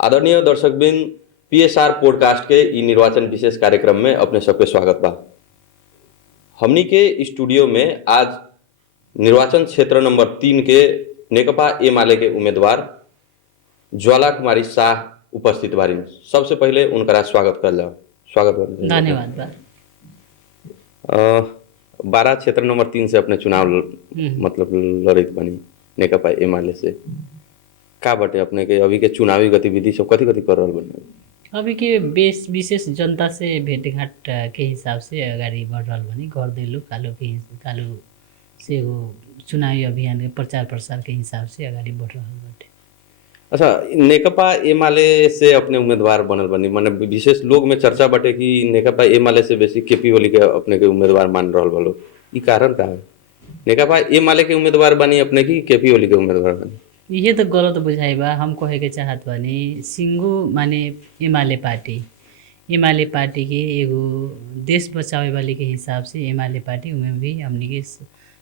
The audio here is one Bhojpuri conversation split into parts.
आदरणीय दर्शकबिन, पीएसआर पॉडकास्ट के ई निर्वाचन विशेष कार्यक्रम में अपने सबके स्वागत बा। हमनी के स्टूडियो में आज निर्वाचन क्षेत्र नंबर 3 के नेकपा एमाले के उम्मीदवार ज्वाला कुमारी शाह उपस्थित बारी। सबसे पहले उनका स्वागत कर जाओ। स्वागत कर धन्यवाद बा। 12 क्षेत्र नंबर 3 से अपने चुनाव मतलब लड़ित बनी नेकपा एमाले से। का बटे अपने के अभी के चुनावी गतिविधि सब कथी कथी कर रहल बने? अभी के विशेष जनता से भेंटघाट के हिसाब से अगाडि बढ़ रहल बनी। घर दैलो कालो से वो चुनावी अभियान के प्रचार प्रसार के हिसाब से अगाडि बढ़ रहल बाटे। अच्छा, नेकपा एमाले से अपने उम्मीदवार बनल बनी, माने विशेष लोग में चर्चा बटे कि नेकपा एमाले से बेसी केपी ओली के अपने के उम्मीदवार मान रहल बा। ई कारण का है? नेकपा एमाले के उम्मीदवार बनी अपने की केपी ओली के उम्मीदवार बनी? ये तो गलत बुझाइ बा। हम कहे के चाहत बानी सिंगो माने एमाले पार्टी के एगो देश बचावे वाले के हिसाब से एमाले पार्टी उमें भी हमनी के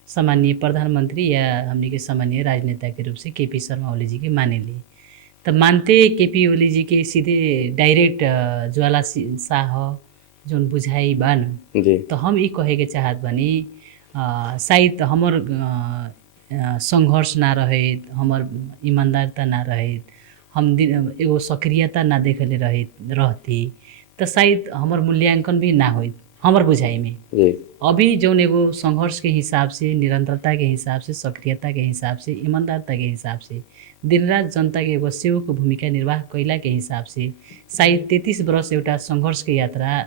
सामान्य प्रधानमंत्री या हमनी के सामान्य राजनेता के रूप से केपी शर्मा ओली जी के मानेली। तब मानते केपी ओली जी के सीधे डायरेक्ट ज्वाला शाह जोन बुझाई बा न, तो हम ई कहे के चाहत बानी शायद हमर संघर्ष ना रहे, हमर ईमानदारता ना रहे, हम एगो सक्रियता ना देखले रहती तो शायद हमर मूल्यांकन भी ना होइत हमर बुझाई में। अभी जौन एगो संघर्ष के हिसाब से, निरंतरता के हिसाब से, सक्रियता के हिसाब से, ईमानदारता के हिसाब से, दिन रात जनता के एगो सेवक भूमिका निर्वाह कैला के हिसाब से शायद 33 वर्ष एउटा संघर्ष के यात्रा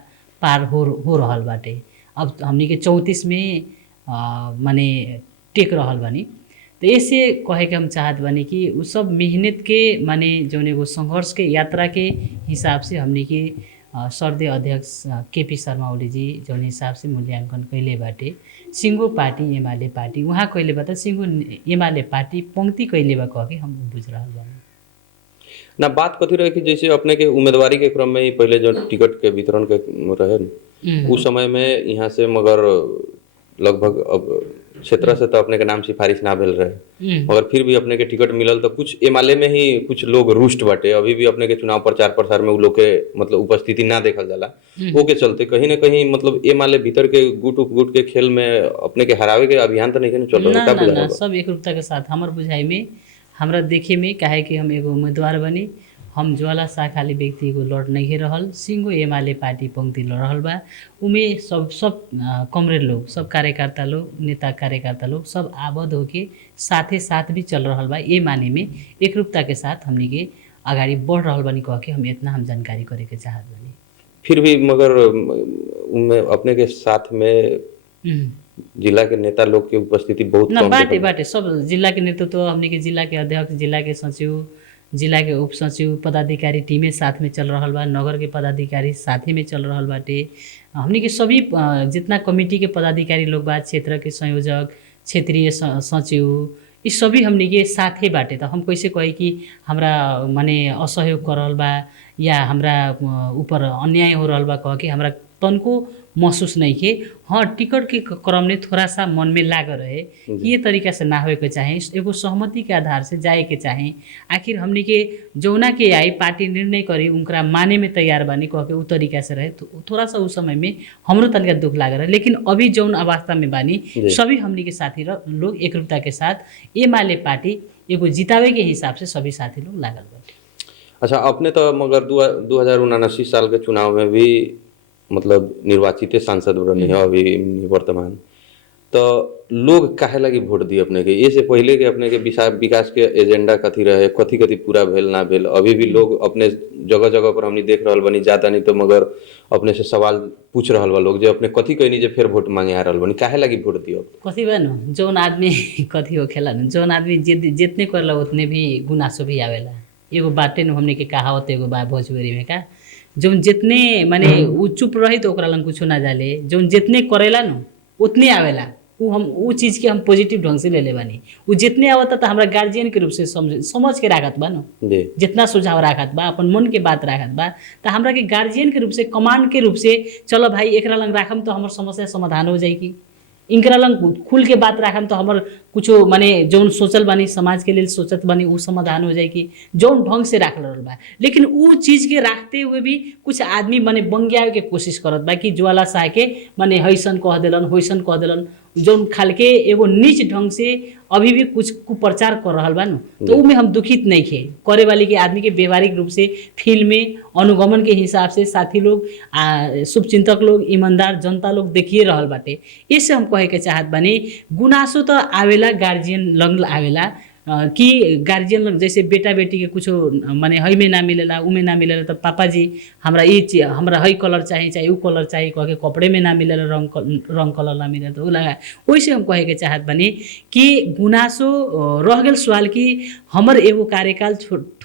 पार हो रहल बाटे। अब हमनी के 34 में माने टेक रहल बानी। तो ऐसे कहे के हम चाहत बानी कि उ सब मेहनत के माने जौन एगो संघर्ष के यात्रा के हिसाब से हमनी के सर्दे अध्यक्ष केपी शर्मा ओली जी जौन हिसाब से मूल्यांकन कैले बाटे सिंगो पार्टी एमाले पार्टी वहाँ कैले बा, सिंगो एमाले पार्टी पंक्ति कैले बा कह के हम बुझ रहल बानी। ना बात कथी रहे कि जैसे अपने के उम्मीदवारी के क्रम में ही पहले जो टिकट के वितरण के रहे उस समय में यहाँ से मगर लगभग अब क्षेत्र से तो अपने के नाम सिफारिश ना भेल रहे, मगर फिर भी अपने के टिकट मिलल तो कुछ एमाले में ही कुछ लोग रुष्ट बाटे। अभी भी अपने के चुनाव प्रचार प्रसार में उ लोग के मतलब उपस्थिति ना देखल जाला। वो के चलते कहीं ना कहीं मतलब एमाले भीतर के गुट के खेल में अपने के हरावे के अभियान तो नहीं चल रहा है? ना, सब एकरूपता के साथ हमर बुझाई में, हमरा देखे में काहे कि हम एगो उम्मीदवार बनी, हम ज्वाला शाह खाली व्यक्ति को लड़ नहीं रहल, सिंगो एमाले पार्टी पंक्ति लड़ रहल बा। उमे सब कमरेड लोग, सब कार्यकर्ता लोग, नेता कार्यकर्ता लोग सब आबद्ध होके साथे साथ भी चल रहल बा। ये माने में एकरूपता के साथ हमनी के अगाडि बढ़ रहल बानी कह के हम इतना हम जानकारी करे के चाहत बानी। फिर भी मगर अपने के साथ में जिला के नेता लोग के उपस्थिति बहुत ना बाटे सब जिला के नेतृत्व, हमनी के जिला के अध्यक्ष, जिला के सचिव, जिला के उप सचिव, पदाधिकारी टीमें साथ में चल रहल बा, नगर के पदाधिकारी साथे में चल रहल बाटे। हमनी के सभी जितना कमिटी के पदाधिकारी लोग बा, क्षेत्र के संयोजक, क्षेत्रीय सचिव, ये सभी हमनी के साथे बाटे। तो हम कैसे कहे कि हमरा माने असहयोग कर रहल बा या हमरा ऊपर अन्याय हो रहल बा कह के हमरा तनको महसूस नहीं के। हाँ, टिकट के क्रम में थोड़ा सा मन में लाग रहे कि ये तरीका से ना होए के चाहे, एगो सहमति के आधार से जाए के चाहे। आखिर हमनी के जौना के आई पार्टी निर्णय करी उनकरा माने में तैयार बानी कह के उ तरीका से रहे, तो थोड़ा सा उस समय में हमरो तनिका दुख लाग रहा। लेकिन अभी जौन अवस्था में बानी सभी हमनी के साथी लोग एकरूपता के साथ एमाले पार्टी एगो जितावे के हिसाब से सभी साथी लोग लागल बाटे। अच्छा, अपने तो मगर 2079 साल के चुनाव में भी मतलब निर्वाचित सांसद बने हैं अभी वर्तमान, तो लोग काहे लगी वोट दिए अपने के? ये से पहले के अपने के विकास के एजेंडा कथी रहे, कथी पूरा भेल ना भेल? अभी भी लोग अपने जगह जगह पर हमनी देख रहल बनी, जाता नहीं तो मगर अपने से सवाल पूछ रहल बा लोग जे अपने कथी कहनी जे फिर वोट मांगे आ रहल बनी, काहे लगी वोट दियो? कथी बा न, जौन आदमी कथी हो खेला न, जौन आदमी जितने करला उतने भी गुनासो भी आवेला। एगो बाटे न हमने के कहावत एगो बा भोजपुरी में का, जौन जितने माने उ चुप रही तो ओकरा लन कुछो ना जाले, जौन जितने करेला न उतने आवेला। उ चीज के हम पॉजिटिव ढंग से ले ले बानी। उ जितने आवता तो हमरा गार्जियन के रूप से समझ के राखत बा न, जितना सुझाव राखत बा, अपन मन के बात राखत बा, तो हमरा के गार्जियन के रूप से, कमांड के रूप से चलो भाई एकरा लंग राखम तो हमर समस्या समाधान हो जाएगी। इनकरा लंग खुल के बात राखम तो हमर कुछो माने जौन सोचल बानी समाज के लिए सोचत बानी उ समाधान हो जाए कि जौन ढंग से राख रहल बा। लेकिन उ चीज के राखते हुए भी कुछ आदमी माने बंगियावे के कोशिश करत बा कि ज्वाला शाह के माने हैसन कह देलन होइसन कह देलन, जौन खालके एगो नीच ढंग से अभी भी कुछ कुप्रचार कर रहल बा नु। तो उ में हम दुखित नहीं खे करे वाली के आदमी के व्यवहारिक रूप से फील्ड में अनुगमन के हिसाब से साथी लोग शुभचिंतक लोग ईमानदार जनता लोग देखिए रहल बाटे। इससे हम कहे के चाहत बानी गुनासो तो आवेला गार्जियन लंग आवेला कि गार्जियन लोग जैसे बेटा बेटी के कुछो माने हई में ना मिलेला उ में ना मिलेला तो पापा जी हमरा ये हमरा हई कलर चाहिए चाहे उ कलर चाहिए कह के कपड़े में ना मिलेला रंग कलर ना मिलेला तो उ लगा। वैसे हम कहे के चाहत बानी कि गुनासो रह गेल सवाल कि हमर एगो कार्यकाल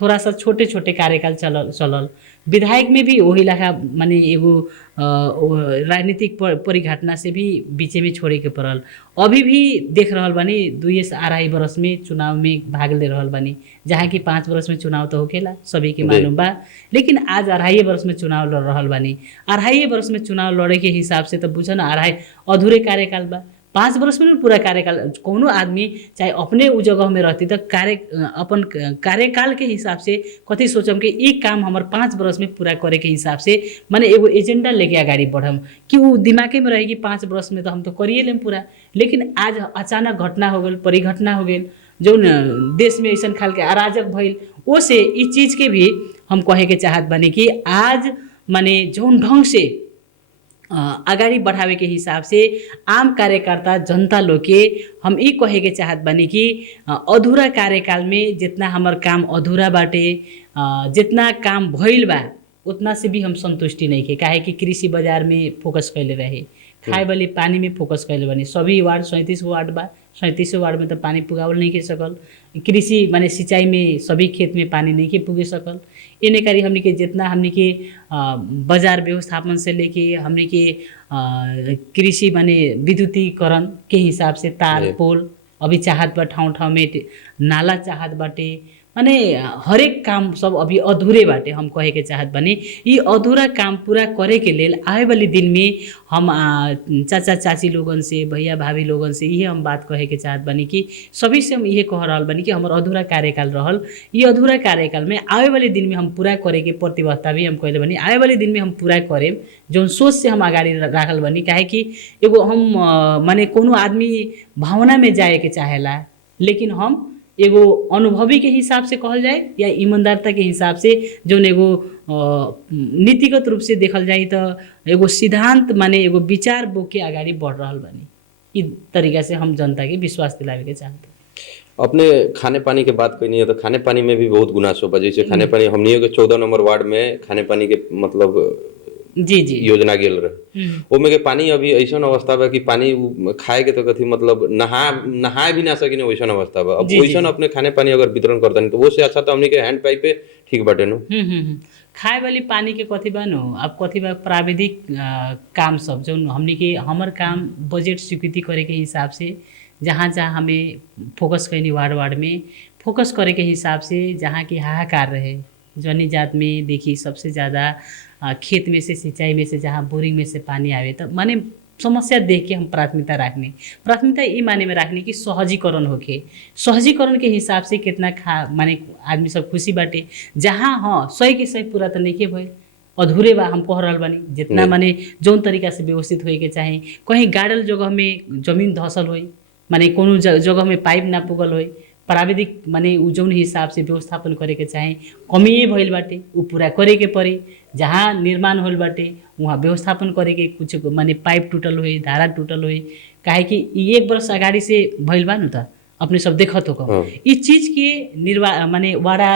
थोड़ा सा छोटे छोटे कार्यकाल चलल विधायक में भी वही लगा माने एगो राजनीतिक परिघटना से भी बीचे में छोड़े के पड़ल। अभी भी देख रहल बानी 2 से 2.5 बरस में चुनाव में भाग ले रहल बानी, जहाँ की 5 बरस में चुनाव तो होखेला सभी के मालूम बा। लेकिन आज 2.5 बरस में चुनाव लड़ रहल बानी। 2.5 बरस में चुनाव लड़े के हिसाब से तो बुझ न 2.5 अधूरे कार्यकाल बा। 5 बरस में पूरा कार्यकाल कोनो आदमी चाहे अपने उ जगह में रहती तो अपन कार्यकाल के हिसाब से कथी सोचम कि एक काम हमर 5 बरस में पूरा करे के हिसाब से माने एगो एजेंडा लेके आगाड़ी बढ़म कि उ दिमागे में रहेगी 5 बरस में तो हम तो करिए लेम पूरा। लेकिन आज अचानक घटना हो गेल परिघटना हो गेल जो देश में ऐसा खाल के अराजक भइल ओसे इस चीज के भी हम कहे के चाहत बानी कि आज माने जौन ढंग से अगाडि बढ़ावे के हिसाब से आम कार्यकर्ता जनता लोग के हम ई कहे के चाहत बानी कि अधूरा कार्यकाल में जितना हमर काम अधूरा बाटे जितना काम भइल बा उतना से भी हम संतुष्टि नहीं के। काहे कि कृषि बाजार में फोकस कैले रहे, खाए वाली पानी में फोकस कैले बानी। सभी वार्ड 37 वार्ड बा, 37 वार्ड में तो पानी पुगावल नहीं के सकल। कृषि माने सिंचाई में सभी खेत में पानी नहीं के पुगे सकल। इने करी हमने के जितना हमने के बाजार व्यवस्थापन से लेके हमने के कृषि माने विद्युतीकरण के हिसाब से तार पोल अभी चाहत बा, ठाउँ ठाउँ में नाला चाहत बाटे, माने हरेक काम सब अभी अधूरे बाटे। हम कहे के चाहत बानी ये अधूरा काम पूरा करे के लेल आए वाले दिन में हम चाचा चाची लोगन से भैया भाभी लोगन से ये हम बात कहे के चाहत बानी कि सभी से हम ये कह रहल बानी कि हमर अधूरा कार्यकाल रहल। ये अधूरा कार्यकाल में आए वाले दिन में हम पूरा करे के प्रतिबद्धता भी हम कहले बानी। आए वाले दिन में हम पूरा करेम जौन सोच से हम अगाडि राखल बानी। काहे कि एगो हम माने कोनो आदमी भावना में जाए के चाहेला, लेकिन हम एगो अनुभवी के हिसाब से कहल जाए या ईमानदारता के हिसाब से जौन एगो नीतिगत रूप से देखल जाए तो एगो सिद्धांत माने एगो विचार बोक के अगाडि बढ़ रहल बानी। ई तरीका से हम जनता के विश्वास दिलावे के चाहते। अपने खाने पानी के बात करनी है तो खाने पानी में भी बहुत गुनासो बा। जैसे खाने पानी हमनियों के 14 नंबर वार्ड में खाने पानी के मतलब जी जी योजना गेल रहे ओमे के पानी अभी ऐसा अवस्था बा कि पानी खाए के तो कथी मतलब नहाए भी ना सकिने वैसा अवस्था बा। अब वैसा अपने खाने पानी अगर वितरण करतन तो वो से अच्छा तो हमनी के हैंड पाइप पे ठीक बाटे नो। खाए वाली पानी के कथी बा नो अब कथी बा प्राविधिक काम सब जो हमनी के हमर काम बजट स्वीकृति करे के हिसाब से जहाँ जहाँ हमें फोकस कैनी वार्ड में फोकस करे के हिसाब से जहाँ की हाहाकार रहे जनी जात में देखी सबसे ज़्यादा खेत में से सिंचाई में से जहाँ बोरिंग में से पानी आवे तो माने समस्या देख के हम प्राथमिकता ये माने में रखने कि सहजीकरण होके सहजीकरण के हिसाब से कितना माने आदमी सब खुशी बाटे। जहाँ हाँ सही के सही पूरा तो नहीं के भइल अधूरे बा हम कह रहल बानी। जितना माने जौन तरीका से व्यवस्थित होए के चाहे कहीं गाड़ल जगह में जमीन धसल होई माने कोनो जगह में पाइप ना पुगल होई प्राविधिक माने उ जौन हिसाब से व्यवस्थापन करे के चाहे कमिए भइल बाटे उ पूरा करे के पड़ी। जहाँ निर्माण होल बाटे वहाँ व्यवस्थापन करे के कुछ माने पाइप टूटल होई धारा टूटल होई। काहे कि 1 वर्ष अगाडि से भइल बा न त अपने सब देखत हो इस चीज के माने वाड़ा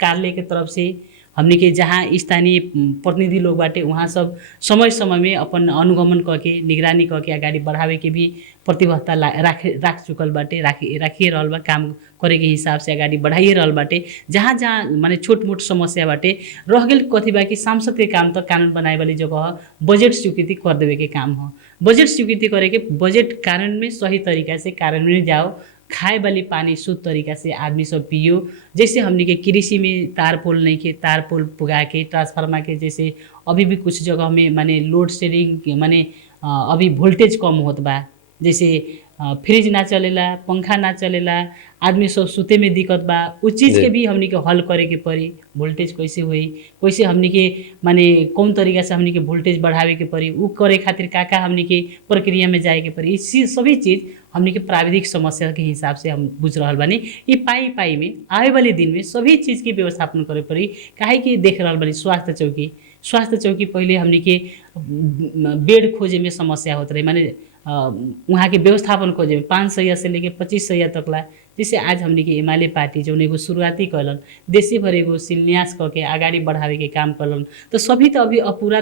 कार्यालय के तरफ से हमने के जहाँ स्थानीय प्रतिनिधि लोग बाटे वहाँ सब समय समय में अपन अनुगमन करके निगरानी करके अगाडि बढ़ावे के भी प्रतिबद्धता राख चुकल बाटे राखिए रहल बा। काम करे के हिसाब से अगाडि बढ़ाइए रहल बाटे। जहाँ जहाँ माने छोट मोट समस्या बाटे रह गेल कथी बा कि सांसद के काम तो कानून बनाए वाली जगह बजट स्वीकृति कर देवे के काम हो। बजट स्वीकृति करे के बजट कानून में सही तरीका से कार्यान्वयन जाओ खाए वाली पानी शुद्ध तरीका से आदमी सब पियो। जैसे हमने के कृषि में तार पोल नहीं के तार पोल पुगा के ट्रांसफार्मर के जैसे अभी भी कुछ जगह में माने लोड शेडिंग माने अभी वोल्टेज कम होत बा जैसे फ्रिज ना चलेला, पंखा ना चलेला, आदमी सब सुते में दिक्कत बा, उ चीज़ के भी हमनी के हल करे के पड़ी। वोल्टेज कैसे होई, कैसे हमनी के माने कौन तरीका से हमनी के वोल्टेज बढ़ावे के पड़ी, उ करे खातिर का हमनी के प्रक्रिया में जाए के पड़ी। ई सभी चीज़ हमनी के प्राविधिक समस्या के हिसाब से हम बुझ रहल बानी। ई पाई में आवे वाले दिन में सभी चीज़ के व्यवस्थापन करे पड़ी। काहे कि देख रहल बानी स्वास्थ्य चौकी पहले हमनी के बेड खोजे में समस्या होत रहे, माने वहाँ के व्यवस्थापन खोजे में 5 सैया से लेके 25 सैया तक ला। जैसे आज हमनी के एमाले पार्टी जौन एगो शुरुआती कलन, देशे भर एगो शिलान्यास करके आगाड़ी बढ़ावे के काम कलन। तो सभी तो अभी पूरा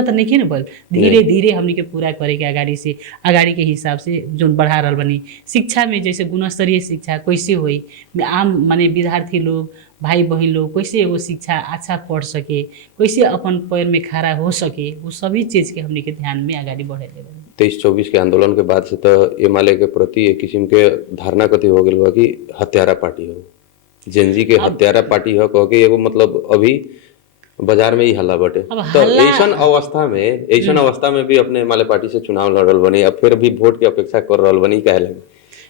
तो नहीं न भइल, धीरे धीरे हमनी के पूरा करे के आगाड़ी के हिसाब से जौन बढ़ा रहल बनी। शिक्षा में जैसे गुणस्तरीय शिक्षा कैसे होई, आम माने विद्यार्थी लोग, भाई बहन लोग कैसे एगो शिक्षा अच्छा पढ़ सके, कैसे अपन पैर में खड़ा हो सके, वो सभी चीज़ के हमनी के ध्यान में आगाड़ी बढ़ेले बनी। 23-24 के आंदोलन के बाद से तो एमाले के प्रति एक किस्म के धारणा कथी हो गई बा कि हत्यारा पार्टी हो, जेनजी के हत्यारा पार्टी हो कह के एगो मतलब अभी बाजार में ही हल्ला बटे। तो ऐसन अवस्था में भी अपने एमाले पार्टी से चुनाव लड़ल बनी, अब फिर भी वोट की अपेक्षा कर रहल बनी, काहे लगे?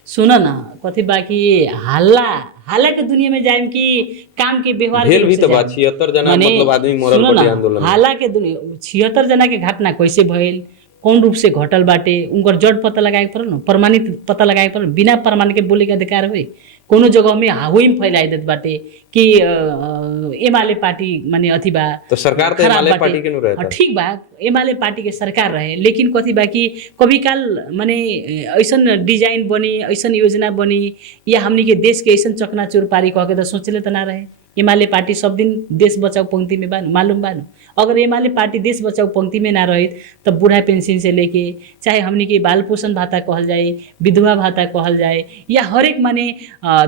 सुन न कथी बाकी हल्ला के दुनिया में जाए कि काम के व्यवहार भेल भी तो बात 76 जना मतलब आदमी मरल पड़े आंदोलन। हल्ला के दुनिया 76 जना के घटना कैसे भइल, कौन रूप से घटल बाटे, उनकर जड़ पता लगाए के पड़ल न, प्रमाणित पता लगाए के पड़ल। बिना प्रमाण के बोले के अधिकार होई? कोनो जगह में हावी में फैलाई देत बाटे कि एमाले पार्टी माने अथी बा, तो सरकार तो एमाले पार्टी के नु रहता। ठीक बा, एमाले पार्टी के सरकार रहे, लेकिन कथी बा कि कभी काल माने ऐसन डिजाइन बनी, ऐसन योजना बनी, या हमनी के देश के ऐसन चकनाचूर पारी कह के तो सोचले तो ना रहे। एमाले पार्टी सब दिन देश बचाओ पंक्ति में बानु, मालूम बानु। अगर एमाले पार्टी देश बचाओ पंक्ति में ना रहे तब बूढ़ा पेंशन से लेके चाहे हमनी के बाल पोषण भाता कहल जाए, विधवा भाता कहल जाए, या हर एक माने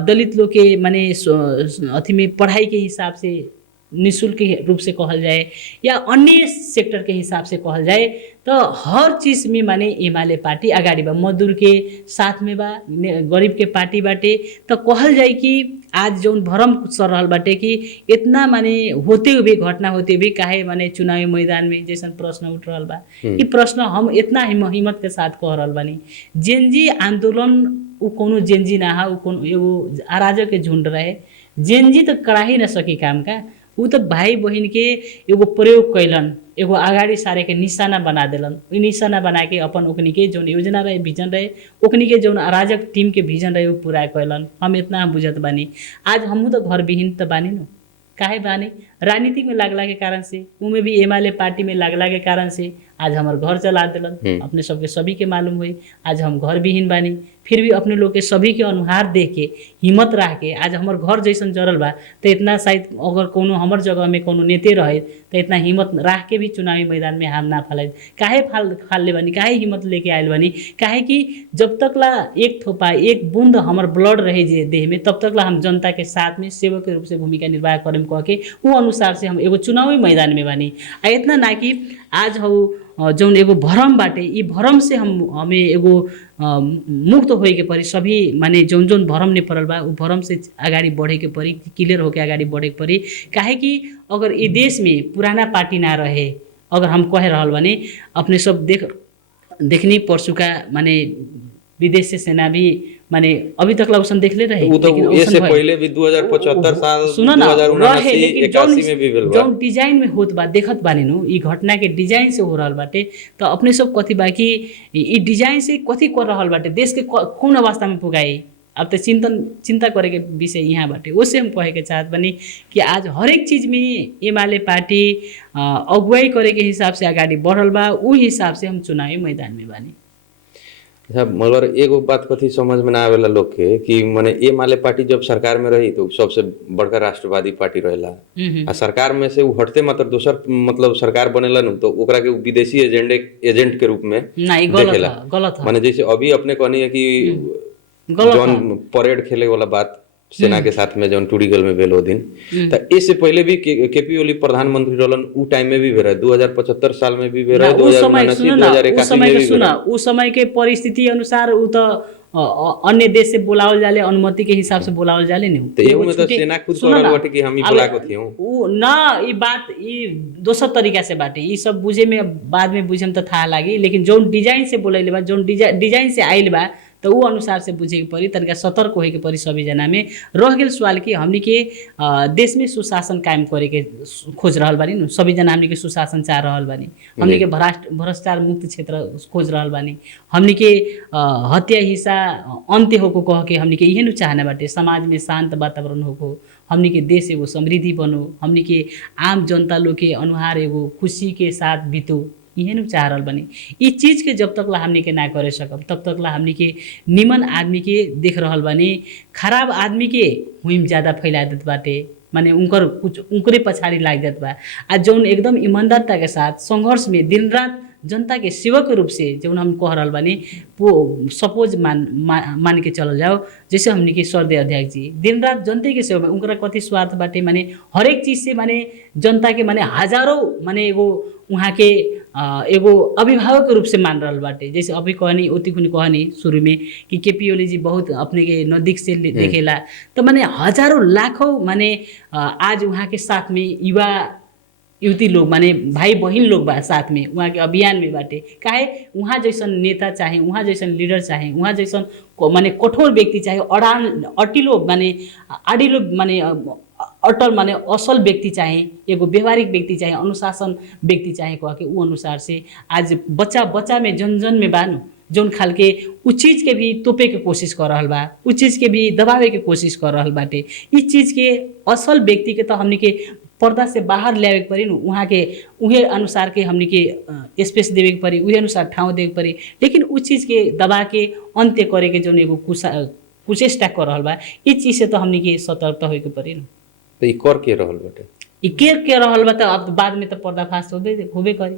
दलित लोग के माने अथी में पढ़ाई के हिसाब से निःशुल्क रूप से कहल जाए, या अन्य सेक्टर के हिसाब से कहल जाए, तो हर चीज़ में माने एमाले पार्टी अगाडि बा। मजदूर के साथ में बा, गरीब के पार्टी बाटे। तो कहल जाए कि आज जौन भरम चल रहल बाटे कि इतना माने होते हुए घटना होते हुए काहे माने चुनावी मैदान में जैसन प्रश्न उठ रहल बा, ई प्रश्न हम इतना हिम्मत के साथ कह रहल बानी। जेनजी आंदोलन उ कोनो जेनजी ना हा, उ कोनो एगो अराजक के झुंड रहे। जेनजी तो करा ही ना सकी काम का, उ तो भाई बहन के एगो प्रयोग कैलन, एगो आगाड़ी सारे के निशाना बना देलन। उ निशाना बना के अपन ओकनी के जौन योजना रहे, विजन रहे, ओकनी के जौन अराजक टीम के विजन रहे वो पूरा कैलन। हम इतना बुझत बानी। आज हमहू तो घर विहीन तो बानी नु, काहे बानी? राजनीति में लागला के कारण से, उमे भी एमाले पार्टी में लागला के कारण से आज हमार घर चला दिलन। अपने सबके सभी के मालूम हुई आज हम घर विहीन बानी, फिर भी अपने लोग के सभी के अनुहार देख के हिम्मत रह के आज हमार घर जैसन जरल बा। तो इतना शायद अगर कोनो हमर जगह में कोनो नेते रहे तो इतना हिम्मत रह के भी चुनावी मैदान में हाथ ना फैलाए। काहे फाल ले बानी, काहे हिम्मत लेके आयल बानी? काहे कि जब तक ला एक थोपा एक बूंद हमार ब्लड रहे जे देह में, तब तक ला हम जनता के साथ में सेवक के रूप से भूमिका निर्वाह करें कह के वो अनुसार से हम एगो चुनावी मैदान में बानी। आ इतना ना कि आज हो जौन एगो भरम बाटे, ई भरम से हमें एगो मुक्त होए के पड़ी। सभी माने जौन जौन भरम ने पड़ल बा उ भरम से आगाड़ी बढ़े के पड़ी, क्लियर होके आगाड़ी बढ़े के पड़ी। काहे कि अगर ये देश में पुराना पार्टी ना रहे, अगर हम कह रहल बानी अपने सब देखनी परसुका माने विदेश से सेना भी माने अभी तक लौसन देखले रहे, लेकिन इससे पहले भी 2075 साल 2079 81 में भी भेल बा। जौन डिजाइन में होत बा देखत बानी नु, ई घटना के डिजाइन से हो रहल बाटे। तो अपने सब कथी बा कि ई डिजाइन से कथी कर रहल बाटे, देश के कौन अवस्था में पुगाई। अब तो चिंता करे के विषय यहाँ बाटे। उससे हम कहे के चाहत बानी कि आज हर एक चीज में एमाले पार्टी अगुवाई करे के हिसाब से आगाड़ी बढ़ल बा, उ हिसाब से हम चुनावी मैदान में बानी। अच्छा मगर एगो बात कथी समझ में ना आवेला लोग के कि माने एमाले पार्टी जब सरकार में रही तो सबसे बड़का राष्ट्रवादी पार्टी रहेला, आ सरकार में से उ हटते मतलब दोसर मतलब सरकार बनेला नु तो ओकरा के विदेशी एजेंट के रूप में देखेला। गलत है। माने जैसे अभी अपने कहनी है कि जौन परेड खेले वाला बात सेना के साथ में जौन टूडीगल में भेल ओ दिन, तो इससे पहले भी केपी ओली प्रधानमंत्री रहलन, उ टाइम में भी भेल रहे, 2075 साल में भी भेल रहे, 2079 2081 में भी भेल रहे। उस समय के परिस्थिति अनुसार उ तो अन्य देश से बोलावल जाले, अनुमति के हिसाब से बोलावल जाले नी। तो एहू में तो सेना खुद सुनो कहल ना, बाटे कि हम ही अब बोला के थियौ। उ ना ई बात ई दोसर तरीका से बाटे, ई सब बुझे में बाद में बुझे में तो था लागी, लेकिन जौन डिजाइन से बोलैले बा, जौन डिजाइन से आइल बा, तो उ अनुसार से बुझे के पड़ी, तनिका सतर्क होए के पड़ी सभी जना में। रह गेल सवाल कि हमनी के देश में सुशासन कायम करे के खोज रहल बानी न, सभी जना हमनी के सुशासन चाह रहल बानी, हमनी के भ्रष्टाचार मुक्त क्षेत्र खोज रहल बानी, हमनी के हत्या हिंसा अंत्य होको कह के हमनी के इहे नु चाहना बाटे, समाज में शांत वातावरण होको, हमनी के देश एगो समृद्धि बनो, हमनी के आम जनता लोग के अनुहार एगो खुशी के साथ बीतो, इहे नु चाह रहल बानी। ई चीज के जब तक ला हमनी के ना करे सकब तब तक ला हमनी के निमन आदमी के देख रहल बानी, खराब आदमी के हुइम ज्यादा फैला देत बाटे, माने उनकर कुछ उनकरे पछाड़ी लाग जात बा। आ जौन एकदम ईमानदारता के साथ संघर्ष में दिन रात जनता के सेवक के रूप से जौन हम कह रहल बानी, सपोज मान के चल जाओ, जैसे हमनी के सर्दे अध्यक्ष जी दिन रात जनता के सेवा में, उनका कथी स्वार्थ बाटे, माने हर एक चीज से माने जनता के माने हजारों माने एगो वहाँ के एगो अभिभावक के रूप से मान रहल बाटे। जैसे अभी कहनी ओती खुनी कहनी शुरू में कि केपी ओली जी बहुत अपने के नजदीक से देखेला, तो माने हजारों लाखों माने आज वहाँ के साथ में युवा युवती लोग माने भाई बहिन लोग बा साथ में वहाँ के अभियान में बाटे। काहे वहाँ जैसन नेता चाहे, वहाँ जैसन लीडर चाहे, वहाँ जैसन माने कठोर व्यक्ति चाहे, अटिलो माने आडिलो माने अटल माने असल व्यक्ति चाहे, एगो व्यवहारिक व्यक्ति चाहे, अनुशासन व्यक्ति चाहे कह के उ अनुसार से आज बच्चा में जन जन में बानु जौन खाल के उ चीज के भी तोपे के कोशिश कर रहल बा, उ चीज के भी दबावे के कोशिश कर रहल बाटे। इस चीज के असल व्यक्ति के तो हमनी के पर्दा से बाहर ल्यावे के पड़ी, वहाँ के उहे अनुसार के हमनी के स्पेस देवे के पड़ी, उहे अनुसार ठाउँ देवे के पड़ी, लेकिन उ चीज के दबा के अंत्य करे के जौन एगो कुचेष्टा कर रहल बा, इस चीज से तो हमनी के सतर्कता होए के पड़ी। तो ई कर के रहल बाटे, ई के रहल बा, तो अब बाद में तो पर्दाफाश होबे करी।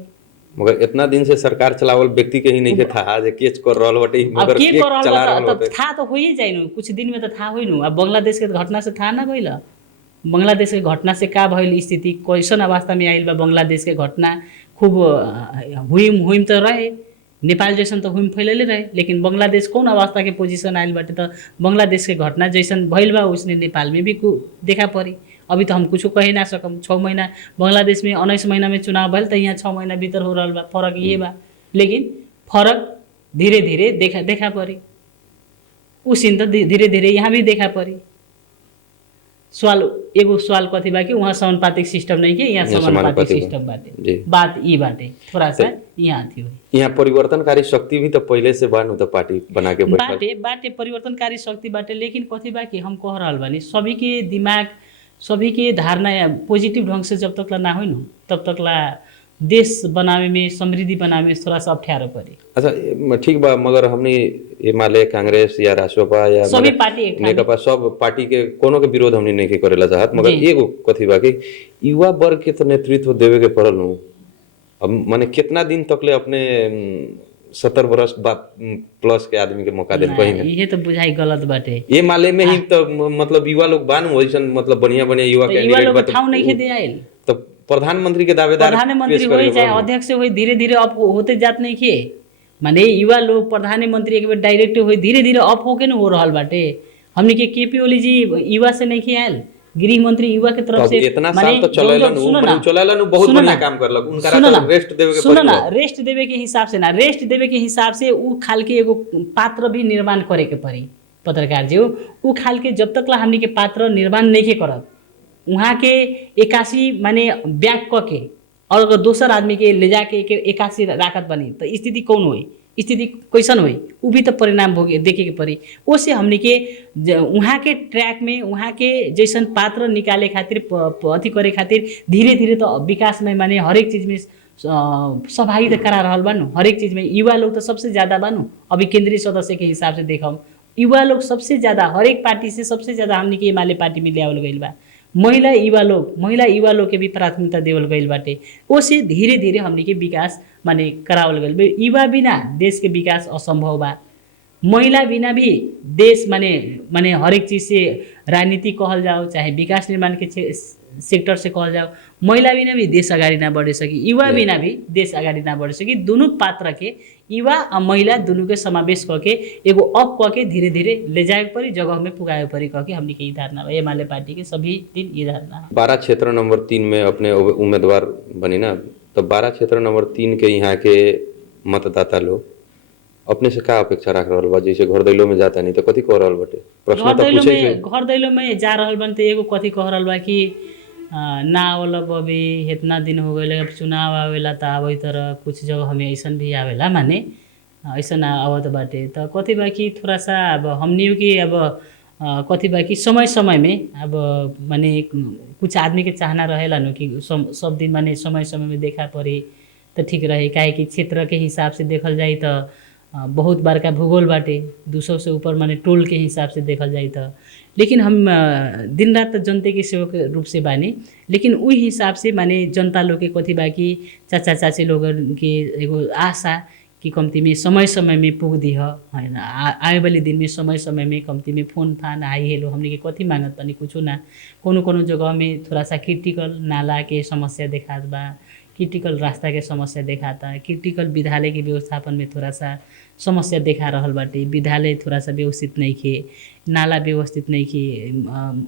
मगर इतना दिन से सरकार चलावल व्यक्ति के ही नहीं के था आज केच कर रहल बाटे, मगर के कर रहल चला बा रहल तो बाटे था तो होइए जाइ न, कुछ दिन में तो था होइ न। अब बांग्लादेश के घटना से था ना गइल, बांग्लादेश के घटना से का भइल स्थिति, कैसन अवस्था में आइल बा बांग्लादेश के घटना, खूब हुइम तो रहे, नेपाल जैसन तो हुइम फैलले रहे, लेकिन बांग्लादेश कौन अवस्था के पोजीशन आइल बाटे, तो बांग्लादेश के घटना जैसन भइल बा उसने नेपाल में भी देखा पड़ी। अभी तो हम कुछ कहे ना सकम, 6 महीना बांग्लादेश में 19 महीना में चुनाव भइल, तो यहाँ 6 महीना भीतर हो रहल बा, फर्क ये बा, लेकिन फर्क धीरे धीरे देखा पड़ी, उसिन तो धीरे धीरे यहाँ भी देखा पड़ी। एगो सवाल कथी बा कि वहाँ समानुपातिक सिस्टम नहीं के, यहाँ समानुपातिक सिस्टम बाटे, बात ई बाटे थोड़ा सा यहाँ थी हुई। यहाँ परिवर्तनकारी शक्ति भी तो पहले से बा न, तो पार्टी बना के बाटे परिवर्तनकारी शक्ति बाटे, लेकिन कथी बा कि हम कह रहल बानी सभी के दिमाग, सभी के धारणा पॉजिटिव ढंग से जब तक ला ना हो न, तब तक ला देश बनावे में, समृद्धि बनावे में थोड़ा सा अप्ठ्यारो पड़ी। अच्छा ठीक बा, मगर हमने एमाले, कांग्रेस या राष्ट्रपा या सभी पार्टी नेकपा सब पार्टी के कोनो के विरोध हमने नहीं करेला चाहत, मगर एगो कथी बा कि युवा वर्ग के तो नेतृत्व देवे के पड़ल नु। अब माने कितना दिन तक ले अपने 70 वर्ष प्लस के आदमी के मौका दे कहीं ना, ये तो बुझाई गलत बाटे। ये माले में ही तो मतलब युवा लोग बान वैसन मतलब बढ़िया युवा कैंडिडेट बा, ठाउँ नहीं दे आइल, तो प्रधानमंत्री के दावेदार प्रधानमंत्री होई चाहे अध्यक्ष होई, धीरे धीरे अप होते जात नहीं खे, माने युवा लोग प्रधानमंत्री एक बार डायरेक्ट होई, धीरे धीरे अप होके न हो रहल बाटे। हमनी के केपी ओली जी युवा से नहीं खे आयल, गृह मंत्री युवा के तरफ से इतना साल तो चलेलन, बहुत बढ़िया काम करलक, उनका रेस्ट देवे के सुनो ना, रेस्ट देवे के हिसाब से ना, रेस्ट देवे के हिसाब से उ खाल के एगो पात्र भी निर्माण करे के पड़ी। पत्रकार जी उ खाल के जब तक ला हमनी के पात्र निर्माण नहीं के करत, वहाँ के 81 माने ब्याक क के और अगर दोसर आदमी के ले जाके 81 राखत बनी तो स्थिति कौन होई, स्थिति कैसन होई, उ भी तो परिणाम भोगे देखे के पड़ी। ओसे हमनी के वहाँ के ट्रैक में, वहाँ के जैसन पात्र निकाले खातिर अथी करे खातिर धीरे धीरे तो विकास में माने हरेक चीज में सहभागिता करा रहल बानू, हरेक चीज में युवा लोग तो सबसे ज्यादा बानू। अभी केंद्रीय सदस्य के हिसाब से देखम युवा लोग सबसे ज्यादा, हरेक पार्टी से सबसे ज्यादा हमनी के एमाले पार्टी में लियावल गइल बा। महिला युवा लोग के भी प्राथमिकता देवल गइल बाटे। ओसे धीरे धीरे हमनी के विकास माने करावल गइल बा। युवा बिना देश के विकास असंभव बा, महिला बिना भी देश माने हरेक चीज से राजनीति कहल जाओ चाहे विकास निर्माण के सेक्टर से कहल जाओ, महिला बिना भी देश अगाडि ना बढ़े सकी, युवा बिना भी देश अगाडि ना बढ़े सकी। दुनू पात्र के युवा आ महिला दुनू के समावेश करके एगो अप करके धीरे धीरे ले जाए पड़ी, जगह में पुगाए पड़ी कह के हमनी के ई धारणा बा। एमाले पार्टी के सभी दिन ई धारणा। 12 क्षेत्र नंबर 3 में अपने उम्मीदवार बनी ना, तो 12 क्षेत्र नंबर 3 के यहाँ के मतदाता लोग अपने से का अपेक्षा रख रहल बा? जैसे घर दैलो में जाता नहीं तो कथी कह रहल बाटे? प्रश्न तो पूछे छै। घर दैलो में जा रहल बन तो एगो कथी कह रहल बा कि ना आवल अभी इतना दिन हो गए, अब चुनाव आवेला त आवे तरह कुछ जगह हमें ऐसन भी आवेला, माने ऐसन आवत बाटे। तो कथी बा कि थोड़ा सा अब हमनी की अब कथी बा कि समय समय में अब माने कुछ आदमी के चाहना रहेला नु कि सब दिन माने समय समय में देखा पड़ी तो ठीक रहे। काहे कि क्षेत्र के हिसाब से देखल जाई तो बहुत बड़का भूगोल बाटे, 200 से ऊपर माने टोल के हिसाब से देखल जाई तो। लेकिन हम दिन रात जनता के सेवक के रूप से बानी, लेकिन उही हिसाब से माने जनता लोग के कथी बा कि चाचा चाची लोगन के एगो आशा कि कम्ती में समय समय में पुग दिह हैन, आए वाले दिन में समय समय में कम्ती में फोन फान आई हेलो हमनी के कथी मांगत तनी कुछ ना। कोनो जगह में थोड़ा सा क्रिटिकल नाला के समस्या देखात बा, क्रिटिकल रास्ता के समस्या देखाता, क्रिटिकल विद्यालय के व्यवस्थापन में थोड़ा सा समस्या देखा रहल बाटे। विद्यालय थोड़ा सा व्यवस्थित नइखे, नाला व्यवस्थित नइखे,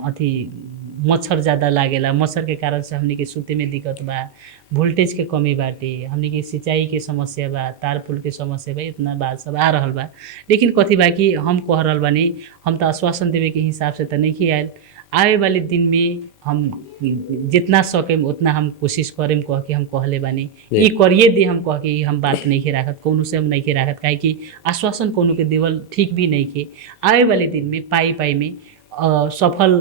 अथी मच्छर ज़्यादा लागेला, मच्छर के कारण से हमनी के सुते में दिक्कत बा, वोल्टेज के कमी बाटे, हमनी के सिंचाई के समस्या बा, तार पुल के समस्या बा, इतना बात सब आ रहल बा। लेकिन कथी बा कि हम कह रहल बानी, हम तो आश्वासन देवे के हिसाब से तो नहीं आयल। आए वाले दिन में हम जितना सकेम उतना हम कोशिश करेम कह के हम कहले बानी। ई करिए दे हम कह के हम बात नहीं के राखत, कोनो से हम नहीं के राखत, काहे कि आश्वासन कोनो के देवल ठीक भी नहीं के। आए वाले दिन में पाई में सफल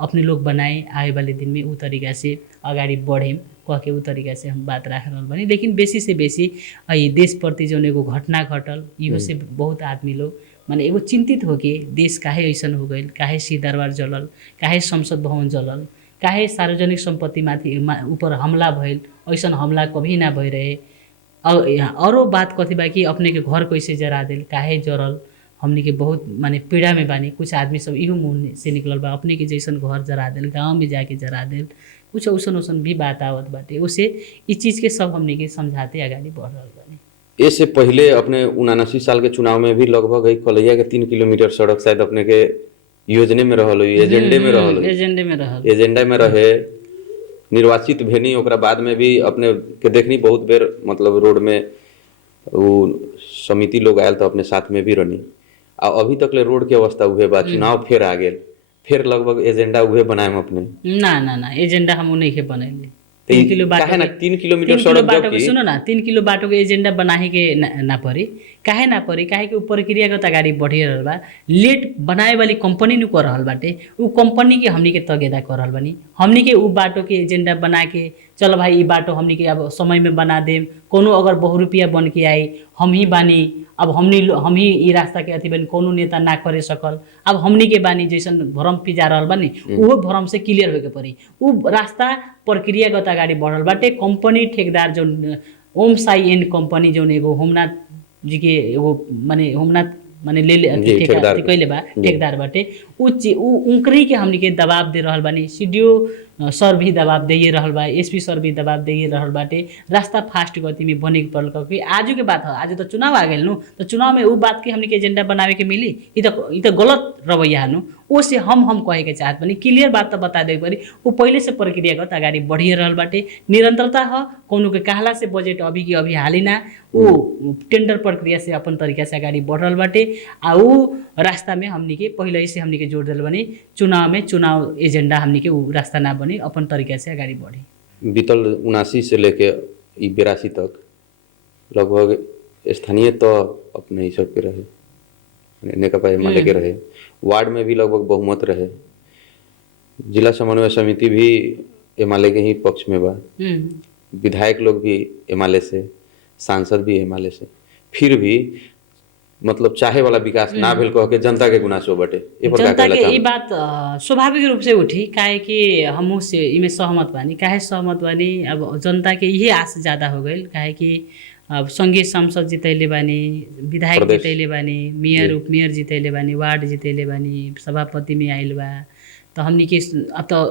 अपने लोग बनाए, आए वाले दिन में उ तरीका से अगाडि बढ़ेम कह के उ तरीका से हम बात राख रहल बानी। लेकिन बेसी से बेसी देश प्रति जौन एगो घटना घटल, इहो से बहुत आदमी लोग माने एगो चिंतित हो के देश काहे ऐसन हो गइल, काहे सिंह दरबार जलल, काहे संसद भवन जलल, काहे सार्वजनिक सम्पत्ति माथि ऊपर हमला भइल, ऐसन हमला कभी ना भइ रहे। औरो बात कथी बा कि अपने के घर कैसे जरा देल, काहे जरल, हमनी के बहुत माने पीड़ा में बानी। कुछ आदमी सब इहो मुँह से निकलल बा अपने के जैसन घर जरा देल, गाँव में जाके जरा देल, कुछ औसन भी बात आवत बाटे। उसे इस चीज़ के सब हमनी के समझाते आगाड़ी बढ़ रहल बानी। इससे पहले अपने 79 साल के चुनाव में भी लगभग एक कलैया के 3 किलोमीटर सड़क शायद अपने के योजने में रहल, एजेंडे में रहल, एजेंडा में रहे, निर्वाचित भेनी। ओकरा बाद में भी अपने के देखनी बहुत बेर मतलब रोड में वो समिति लोग आयल तो अपने साथ में भी रहनी। आ अभी तक ले रोड के अवस्था उहे बा, चुनाव फिर आ गेल, फिर लगभग एजेंडा उहे बनाएम अपने। ना एजेंडा हम नहीं के बनैले। 3 किलोमीटर सड़क बाटो के सुनो ना, 3 किलो बाटो के एजेंडा बनाए के ना पड़ी। काहे ना पड़ी? काहे कि ऊ प्रक्रियागत अगाडि बढ़ी रहल बा। लेट बनाए वाली कंपनी नु कर रहल बाटे, ऊ कंपनी के हमनी के तगेदा कर रहल बानी। हमनी के ऊ बाटो के एजेंडा बना के चल भाई ई बाटो हमनी के अब समय में बना देम, कोनो अगर बहुरुपिया बन के आई हम ही बानी, अब हम ही ई रास्ता के अथी बनी, कोनो नेता ना करे सकल, अब हमनी के बानी जैसन भ्रम पिजा रहल बानी, उहो भ्रम से क्लियर होके पड़ी। ऊ रास्ता प्रक्रियागत अगाडि बढ़ल बाटे। कंपनी ठेकेदार जौन ओम साई एंड कंपनी जौन एगो होमनाथ जी के एगो होमनाथ ले कैले बा ठेकेदार बाटे, ऊ उनकरी के हमनी के दबाव दे रहल बानी। सीडीओ सर भी दबाव दे रहल बा, एसपी सर भी दबाव दे रहल बाटे। रास्ता फास्ट गति में बने के पड़ल क्योंकि आजू के बात है, आज तो चुनाव आ गेल नु, तो चुनाव में ऊ बात के हमनी के एजेंडा बनावे के मिली? ई तो गलत रवैया नु। ओसे हम कहे के चाहत बानी, क्लियर बात तो बता दे पड़ी। ऊ पहले से प्रक्रियागत अगाडि बढ़िए रहल बाटे, निरंतरता ह। कोनो के कहला से बजट अभी की अभी हाली ना, ऊ टेंडर प्रक्रिया से अपन तरीका से अगाडि बढ़ रहल बाटे। आ ऊ रास्ता में हमनी के पहले से हमनी के जोड़ दिल बानी, चुनाव में चुनाव एजेंडा हमनी के ऊ रास्ता ना बने, अपन तरीका से अगाडि बढ़ी। बीतल 79 से लेके 82 तक लगभग स्थानीय तो अपने ही सब के रहे, नेकपा एमाले के रहे, वार्ड में भी लगभग बहुमत रहे, जिला समन्वय समिति भी एमाले के ही पक्ष में बा, विधायक लोग भी एमाले से, सांसद भी एमाले से, फिर भी मतलब चाहे वाला विकास ना भेल कह के जनता के गुनासो बटे। जनता के ई बात स्वाभाविक रूप से उठी, काहे कि हमहू से इमे सहमत बानी। काहे सहमत बानी? अब जनता के यही आस ज्यादा हो गइल, काहे कि अब संघीय सांसद जितैले बानी, विधायक जितैले बानी, मेयर उपमेयर जितैले बानी, वार्ड जितैले बानी, सभापति में आइल बा। तो हमनी के अब तो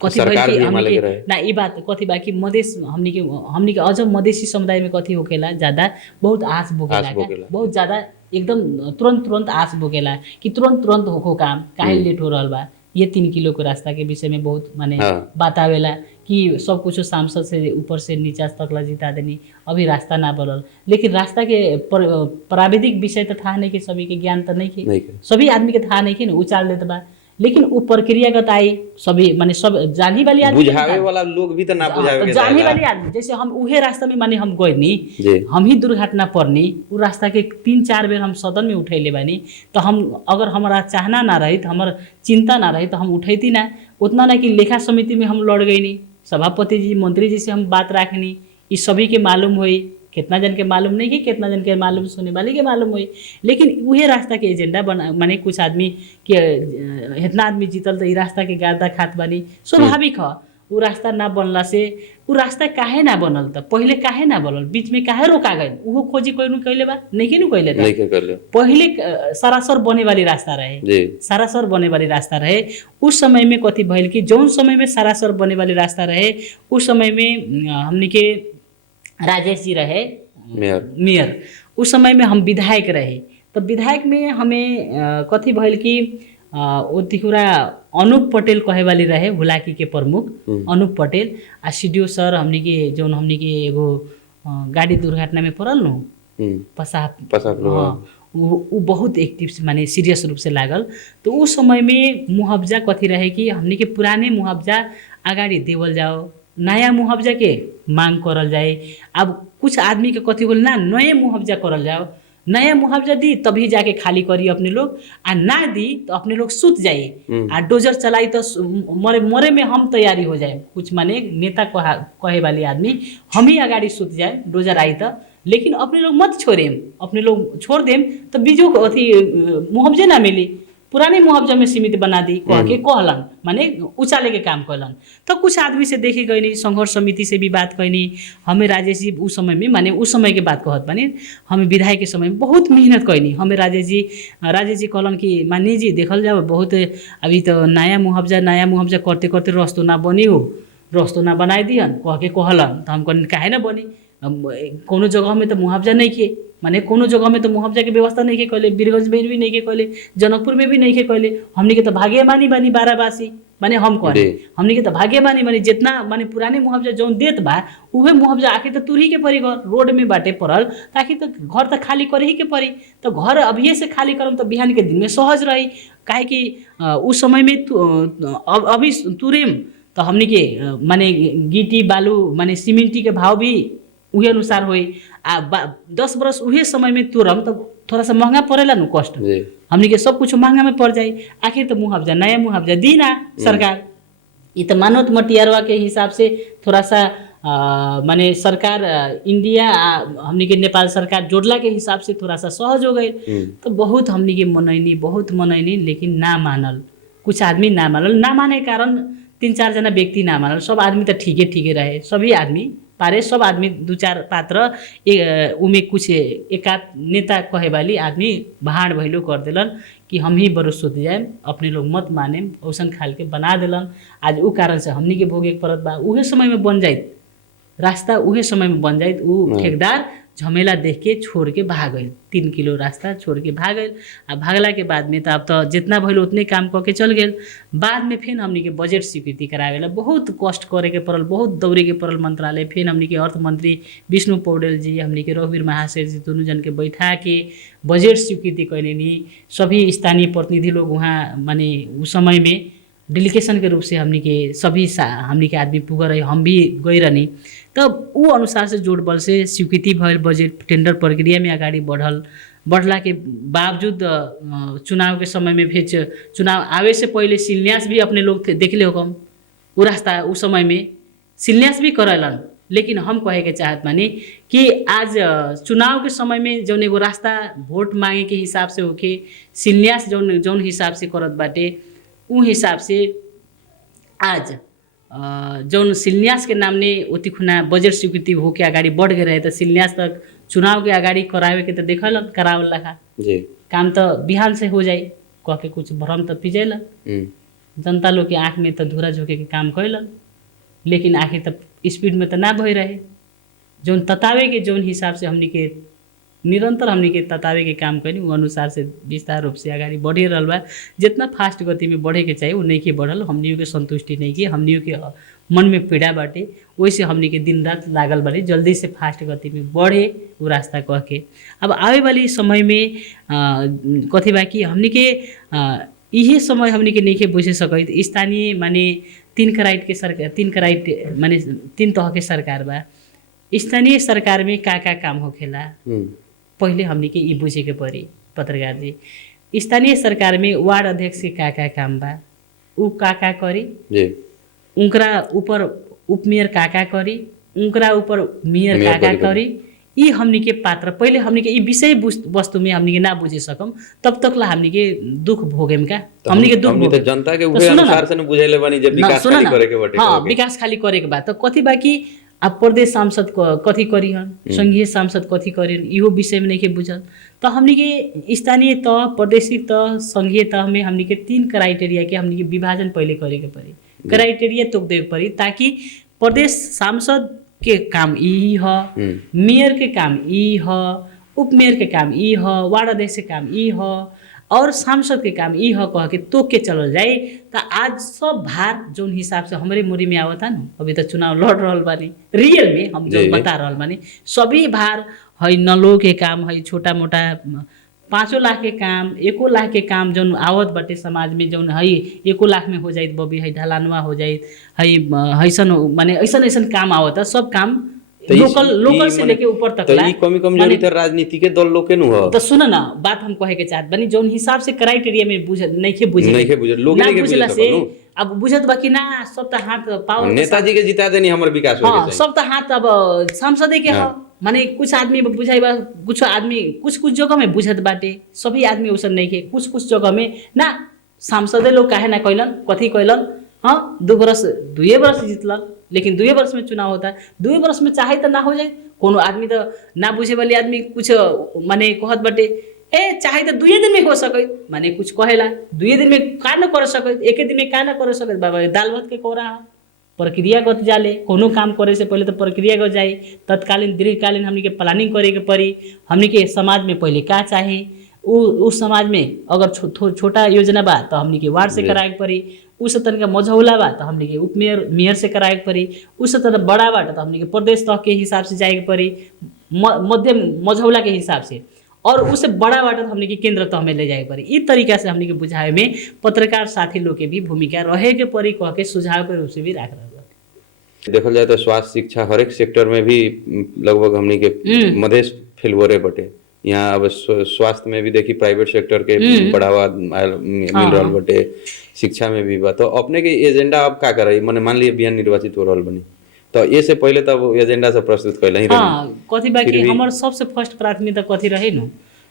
कथी भइल सरकार कि भी हमनी हिमालय के के रहे। ना ई बात कथी बा कि मधेश हमनी के अझ मधेसी समुदाय में कथी होकेला ज्यादा बहुत आस बोकेला आस का बोकेला। बहुत ज्यादा एकदम तुरंत आस बोकेला कि तुरंत होको काम काहे लेट हो रहल बा। ये 3 किलो के रास्ता के विषय में बहुत माने हाँ। बात आवेला कि सब कुछ सांसद से ऊपर से नीचा तक ला जिता देनी अभी रास्ता ना बनल। लेकिन रास्ता के प्राविधिक विषय तो था नहीं कि सभी के ज्ञान तो नहीं नहीं के के। सभी आदमी के था नहीं कि उचाल देत बा। लेकिन उ प्रक्रियागत आई सभी माने सब जानी वाली आदमी के बुझावे था। वाला लोग भी तो ना बुझावे तो के जाने चाहेला। वाली आदमी जैसे हम उहे रास्ता में माने हम गइनी जी। हम ही दुर्घटना पड़नी उ रास्ता के 3-4 बेर हम सदन में उठैले बानी। तो हम अगर हमारा चाहना ना रही तो हमार चिंता ना रही तो हम उठैती ना उतना ना कि लेखा समिति में हम लड़ गईनी सभापति जी मंत्री जी से हम बात रखनी ई सभी के मालूम हुई कितना जन के मालूम नहीं कि कितना जन के मालूम सुने वाले के मालूम हुई। लेकिन उहे रास्ता के एजेंडा बना माने कुछ आदमी के इतना आदमी जीतल तो ई रास्ता के गादा खात बानी स्वाभाविक ह। उ रास्ता ना बनला से उ रास्ता काहे ना बनल त पहिले काहे ना बनल बीच में काहे रोका गइल उहो खोजी कोई नु कइले बा नहीं नु कइले नहीं के कर ले। पहिले सरासर बने वाली रास्ता रहे जी। सरासर बने वाली रास्ता रहे। उस समय में कथी भइल कि जौन समय में सरासर बने वाली रास्ता रहे उस समय में हमनी के राजेश जी रहे मेयर उस समय में हम विधायक रहे। तो विधायक में हमें कथी भइल कि ओतिकुरा अनूप पटेल कहे वाली रहे हुलाकी के प्रमुख अनूप पटेल आ सीडीओ सर हमनी के एगो गाड़ी दुर्घटना में पड़ल नु पसाप हाँ उ बहुत एक्टिव से माने सीरियस रूप से लागल। तो उस समय में मुआवजा कथी रहे कि हमनी के पुराने मुआवजा अगाडि देवल जाओ नया मुआवजा के मांग करल जाए। अब कुछ आदमी के कथी बोल ना नए मुआवजा करल जाओ नया मुआवजा दी तभी जाके खाली करी अपने लोग आ ना दी तो अपने लोग सुत जाइए आ डोजर चलाई तो मरे में हम तैयारी हो जाए। कुछ माने नेता कहे वाली आदमी हम ही अगाडि सुत जाए डोजर आई तो लेकिन अपने लोग मत छोड़ेम अपने लोग छोड़ देम तो बीजो अथी मुआवजे ना मिली पुराने मुआवजा में सीमित बना दी कह के कहलन माने उचाले के काम कहलन। तो कुछ आदमी से देखी गई संघर्ष समिति से भी बात कैनी हमें राजेश जी उस समय में माने उस समय के बात कहत बानी हमें विधायक के समय में बहुत मेहनत कैनी हमें राजेश जी कहलन कि मानी जी देखल जाओ बहुत अभी तो नया मुआवजा करते करते रस्तो ना बनी हो रस्तो ना बनाई दिहन कह के कहलन। तो हम कहनी काहे ना बनी कोनो जगह में तो मुआवजा नहीं के माने कोनो जगह में तो मुआवजा के व्यवस्था नहीं के कहले बीरगंज में भी नहीं के कहले जनकपुर में भी नहीं के कहले हमनी के तो भाग्यमानी बानी बाराबासी माने हम कहले हमनी के तो भाग्यमानी बानी जितना माने पुराने मुआवजा जौन देत बा उहे मुआवजा आखिर तो तुरही के पड़ी घर रोड में बाटे पड़ल तो आखिर तो घर तो खाली करे ही के पड़ी। तो घर अभिये से खाली करम तो बिहान के दिन में सहज रही काहे कि उस समय में अभी तुरेम तो हमनी के माने गिटी बालू माने सीमेंटी के भाव भी उहे अनुसार होई आ 10 बरस उहे समय में तुरम तो थोड़ा सा महंगा पड़ेला नु कष्ट हमनी के सब कुछ महंगा में पड़ जाई। आखिर तो मुआवजा नया मुआवजा दी ना सरकार ये तो मानवत मटियारवा के हिसाब से थोड़ा सा माने सरकार इंडिया हमनी के नेपाल सरकार जोड़ला के हिसाब से थोड़ा सा सहज हो गई। तो बहुत हमनी के मनैनी लेकिन ना मानल कुछ आदमी ना माने कारण 3-4 जना व्यक्ति ना मानल सब आदमी तो ठीके रहे सभी आदमी पारे सब आदमी 2-4 पात्र उमे कुछ एकाध नेता कहे वाली आदमी भाड़ भैलू कर दिलन कि हम ही बरो सोच जाए अपने लोग मत माने औसन खाल के बना दिलन। आज उ कारण से हमनी के भोगे पड़त बा उहे समय में बन जाइत रास्ता उहे समय में बन जाइत उ ठेकेदार झमेला देख के छोड़ के भाग गइल 3 किलो रास्ता छोड़ के भाग गइल। आ भागला के बाद में तो अब तो जितना भइल उतने काम करके चल गेल। बाद में फिर हमनी के बजट स्वीकृति करावेला बहुत कष्ट करे के पड़ल बहुत दौड़े के पड़ल मंत्रालय। फिर हमनी के अर्थ मंत्री विष्णु पौडेल जी हमनी के रघुवीर महाशय जी दोनों जन के बैठा के बजट स्वीकृति कैलेनी सभी स्थानीय प्रतिनिधि लोग वहाँ माने उस समय में डेलीगेशन के रूप से हमनी के सभी हमनी के आदमी पुग रहे हम भी गई रहनी। तब उ अनुसार से जोड़ बल से स्वीकृति भइल बजट टेंडर प्रक्रिया में अगाडि बढ़ला के बावजूद चुनाव के समय में भी चुनाव आवे से पहले शिलान्यास भी अपने लोग देखले होकम उ रास्ता उस समय में शिलान्यास भी करलन। लेकिन हम कहे के चाहत मानी कि आज चुनाव के समय में जौन एगो रास्ता वोट मांगे के हिसाब से होके शिलान्यास जौन हिसाब से करत बाटे उ हिसाब से आज जौन शिलान्यास के नाम ने ओती खुना बजट स्वीकृति होके अगाडि बढ़ गए रहे तो शिलान्यास तक चुनाव के अगाडि करावे के तो देखल करावल लखा जी काम तो बिहान से हो जाए कह के कुछ भ्रम तो पिजेला जनता लोग के आँख में तो धूरा झोंके के काम कैलन, लेकिन आखिर तक स्पीड में तो ना भई रहे। जौन ततावे के जौन हिसाब से हमनी के निरंतर हमनी के ततावे के काम करी उ अनुसार से विस्तार रूप से अगाडि बढ़ी रहल बा। जितना फास्ट गति में बढ़े के चाहिए उ नइखे बढ़ल, हमनियों के संतुष्टि नइखे, हमनियों के मन में पीड़ा बाटे। वैसे हमनी के दिन रात लागल बाटे जल्दी से फास्ट गति में बढ़े उ रास्ता कह के। अब आवे वाली समय में कथी बा कि हमनी के इहे समय हमनी के नइखे बुझे सकैत। स्थानीय माने 3 कराइट के सरकार, 3 कराइट माने 3 तह के सरकार बा। स्थानीय सरकार में का काम होखेला पहिले हमनी के ई बुझे के पड़ी पत्रकार जी। स्थानीय सरकार में वार्ड अध्यक्ष के का काम बा, उ का करी जी, उनकरा ऊपर उपमेयर का करी, उनकरा ऊपर मेयर का करी। ई हमनी के पात्र पहिले हमनी के ई विषय वस्तु में हमनी के ना बुझे सकम तब तक ला हमनी के दुख भोगेम का। हमनी के दुख भोगे जनता के उहे अनुसार से न बुझाइले बानी जे विकास खाली करे के बाटे। हां, विकास खाली करे के बा त कथी बा कि अब प्रदेश सांसद कथी करी हन, संघीय सांसद कथी करी इहो विषय में नहीं बुझल। तो हमनी के स्थानीय तह, प्रादेशिक तह, संघीय तह में हमनी के 3 क्राइटेरिया के हमनी के विभाजन पहले करे के पड़ी, क्राइटेरिया तोक दे पड़ी ताकि प्रदेश सांसद के काम ई ह, मेयर के काम ई ह, उपमेयर के काम ई ह, वार्ड अध्यक्ष के काम ई ह और सांसद के काम ई ह कह के तोक के चलल जाए। तो आज सब भार जोन हिसाब से हमारे मुरी में आवता न, अभी तो चुनाव लड़ रहल बानी, रियल में हम जो बता रहल बानी सभी भार है नलो के काम है, छोटा मोटा 5 लाख के काम, 1 लाख के काम जोन आवत बाटे समाज में जोन है 1 लाख में हो जाइत बबी है, ढलानवा हो जाइत है, ऐसन माने ऐसन काम आवता। सब काम लोकल से लेके ऊपर तक ला। ई कमी कमजोरी त राजनीति के दल लोग के नु ह। तो सुन ना बात हम कहे के चाहत बानी जोन हिसाब से क्राइटेरिया में बुझ नइखे बुझे लोग नहीं बुझे से अब बुझत बा कि ना सब त हाथ पावर नेताजी के जिता देनी हमर विकास होके चाहिए। सब त हाथ अब सांसद के ह। माने कुछ आदमी बुझाइबा, कुछ आदमी कुछ जगह में बुझत बाटे, सभी आदमी उसन नइखे। कुछ जगह में ना सांसदे लोग काहे ना कैलन, कथी कैलन, हाँ 2 वर्ष जीतलन, लेकिन 2 वर्ष में चुनाव होता है। 2 वर्ष में चाहे तो ना हो जाए। कोनो आदमी तो ना बुझे वाले आदमी कुछ माने कहत बाटे चाहे तो 2 दिन में हो सके, माने कुछ कहेला 2 दिन में का ना कर सके, 1 दिन में का ना कर सके। बाबा दाल भात के कोरा प्रक्रियागत जाले, कोनो काम करे से पहले तो प्रक्रियागत जाए, तत्कालीन दीर्घकालीन हमनी के प्लानिंग करे के पड़ी। हमनी के समाज में पहले का चाहे, उस समाज में अगर छोटा योजना बा तो हमनी के वार्ड से कराए के पड़ी, उस तरह का मझौला बा तो हमनी के उपमेयर मेयर से कराए के पड़ी, उस तरह बड़ा बा तो हमनी के प्रदेश तक के हिसाब से जाए के पड़ी, मध्यम मझौला के हिसाब से, और उससे बड़ा बाटे तो हमनी के केंद्र तह में ले जाए के पड़ी। इस तरीका से हमनी के बुझाए में पत्रकार साथी लोग के भी भूमिका रहे के पड़ी कह के सुझाव के रूप से भी रख रहा। देखल जाए तो स्वास्थ्य शिक्षा हर एक सेक्टर में भी लगभग हमनी के मधेश फेलवरे बटे। यहाँ अब स्वास्थ्य में भी देखी प्राइवेट सेक्टर के बढ़ावा मिल रहा बटे, शिक्षा में भी बा। तो अपने के एजेंडा अब का करे, माने मान लिया बिहान निर्वाचित हो रहल बनी तो ये से पहले तब एजेंडा से प्रस्तुत कैले ही रही। हाँ, कथी बा कि हमर सबसे फर्स्ट प्राथमिकता कथी रहे न,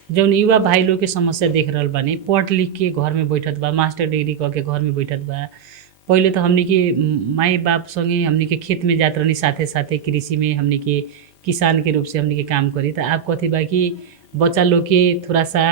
जौन युवा भाई लोग के समस्या देख रहल बानी, पढ़ लिख के घर में बैठत बा, मास्टर डिग्री क के घर में बैठत बा। पहले तो हमनी के माई बाप संगे हमनी के खेत में जात रहनी, साथे साथे कृषि में हमनी के किसान के रूप से हमनी के काम करी। तो आप कथी बा कि बच्चा लोग के थोड़ा सा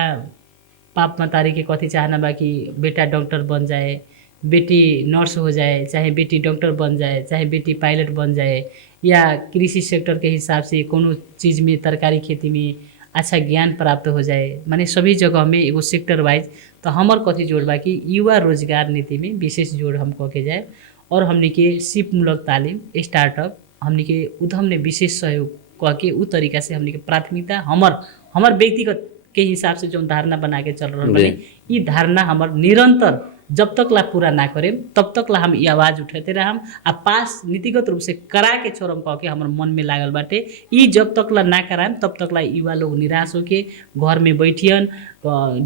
पाप मतारी के कथी चाहना बा कि बेटा डॉक्टर बन जाए, बेटी नर्स हो जाए, चाहे बेटी डॉक्टर बन जाए, चाहे बेटी पायलट बन जाए, या कृषि सेक्टर के हिसाब से कोनो चीज़ में तरकारी खेती में अच्छा ज्ञान प्राप्त हो जाए। माने सभी जगह में एगो सेक्टर वाइज तो हमर कथी जोड़ बा कि युवा रोजगार नीति में विशेष जोड़ हम कह के जाए, और हमने के सिपमूलक तालीम, स्टार्टअप, हमने के उद्यम ने विशेष सहयोग कह के उ तरीका से हमने के प्राथमिकता हमर व्यक्तिगत के हिसाब से जो धारणा बना के चल रहा बने, ये धारणा हमर निरंतर जब तक ला पूरा ना करे तब तक ला हम ये आवाज़ उठाते रहम। आ पास नीतिगत रूप से करा के छोड़म कह के हमर मन में लागल बाटे। ये जब तक ला ना कराएम तब तक ला युवा लोग निराश होके घर में बैठियन,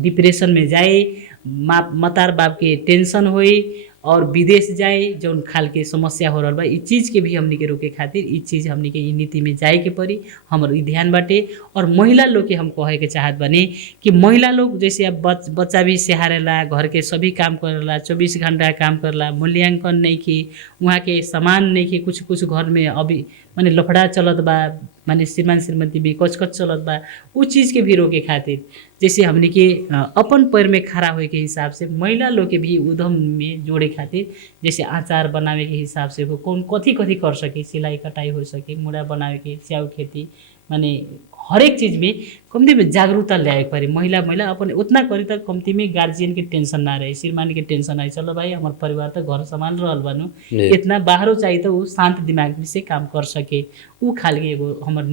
डिप्रेशन में जाए, मतार बाप के टेंशन होई और विदेश जाए, जौन खाल के समस्या हो रहा बा। इस चीज़ के भी हमनी के रोके खातिर इस चीज़ हमनी के नीति में जाए के पड़ी, हमर ई ध्यान बाटे। और महिला लोग के हम कहे के चाहत बने कि महिला लोग जैसे अब बच्चा भी सहारेला, घर के सभी काम करेला, 24 घंटा काम करला, मूल्यांकन नहीं की, वहाँ के सामान नहीं की, कुछ घर में अभी माने लफड़ा चलत बा, माने श्रीमान श्रीमती भी कच चलत बा, उ चीज़ के भी रोके खातिर जैसे हमने के अपन पैर में खड़ा होए के हिसाब से महिला लोग के भी उद्यम में जोड़े खातिर जैसे अचार बनावे के हिसाब से कौन कथी कथी कर सके, सिलाई कटाई हो सके, मुड़ा बनावे के, स्याउ खेती, माने हरेक चीज़ में कम्ती में जागरूकता ल्याए पड़ी। महिला अपन उतना करी तक कम्ती में गार्जियन के टेंशन ना रहे, श्रीमान के टेंशन आई, चलो भाई हमार परिवार तो घर संभाल रहल बानू, इतना बाहरों चाहिए तो उ शांत दिमाग से काम कर सके, उ खालके एगो हमर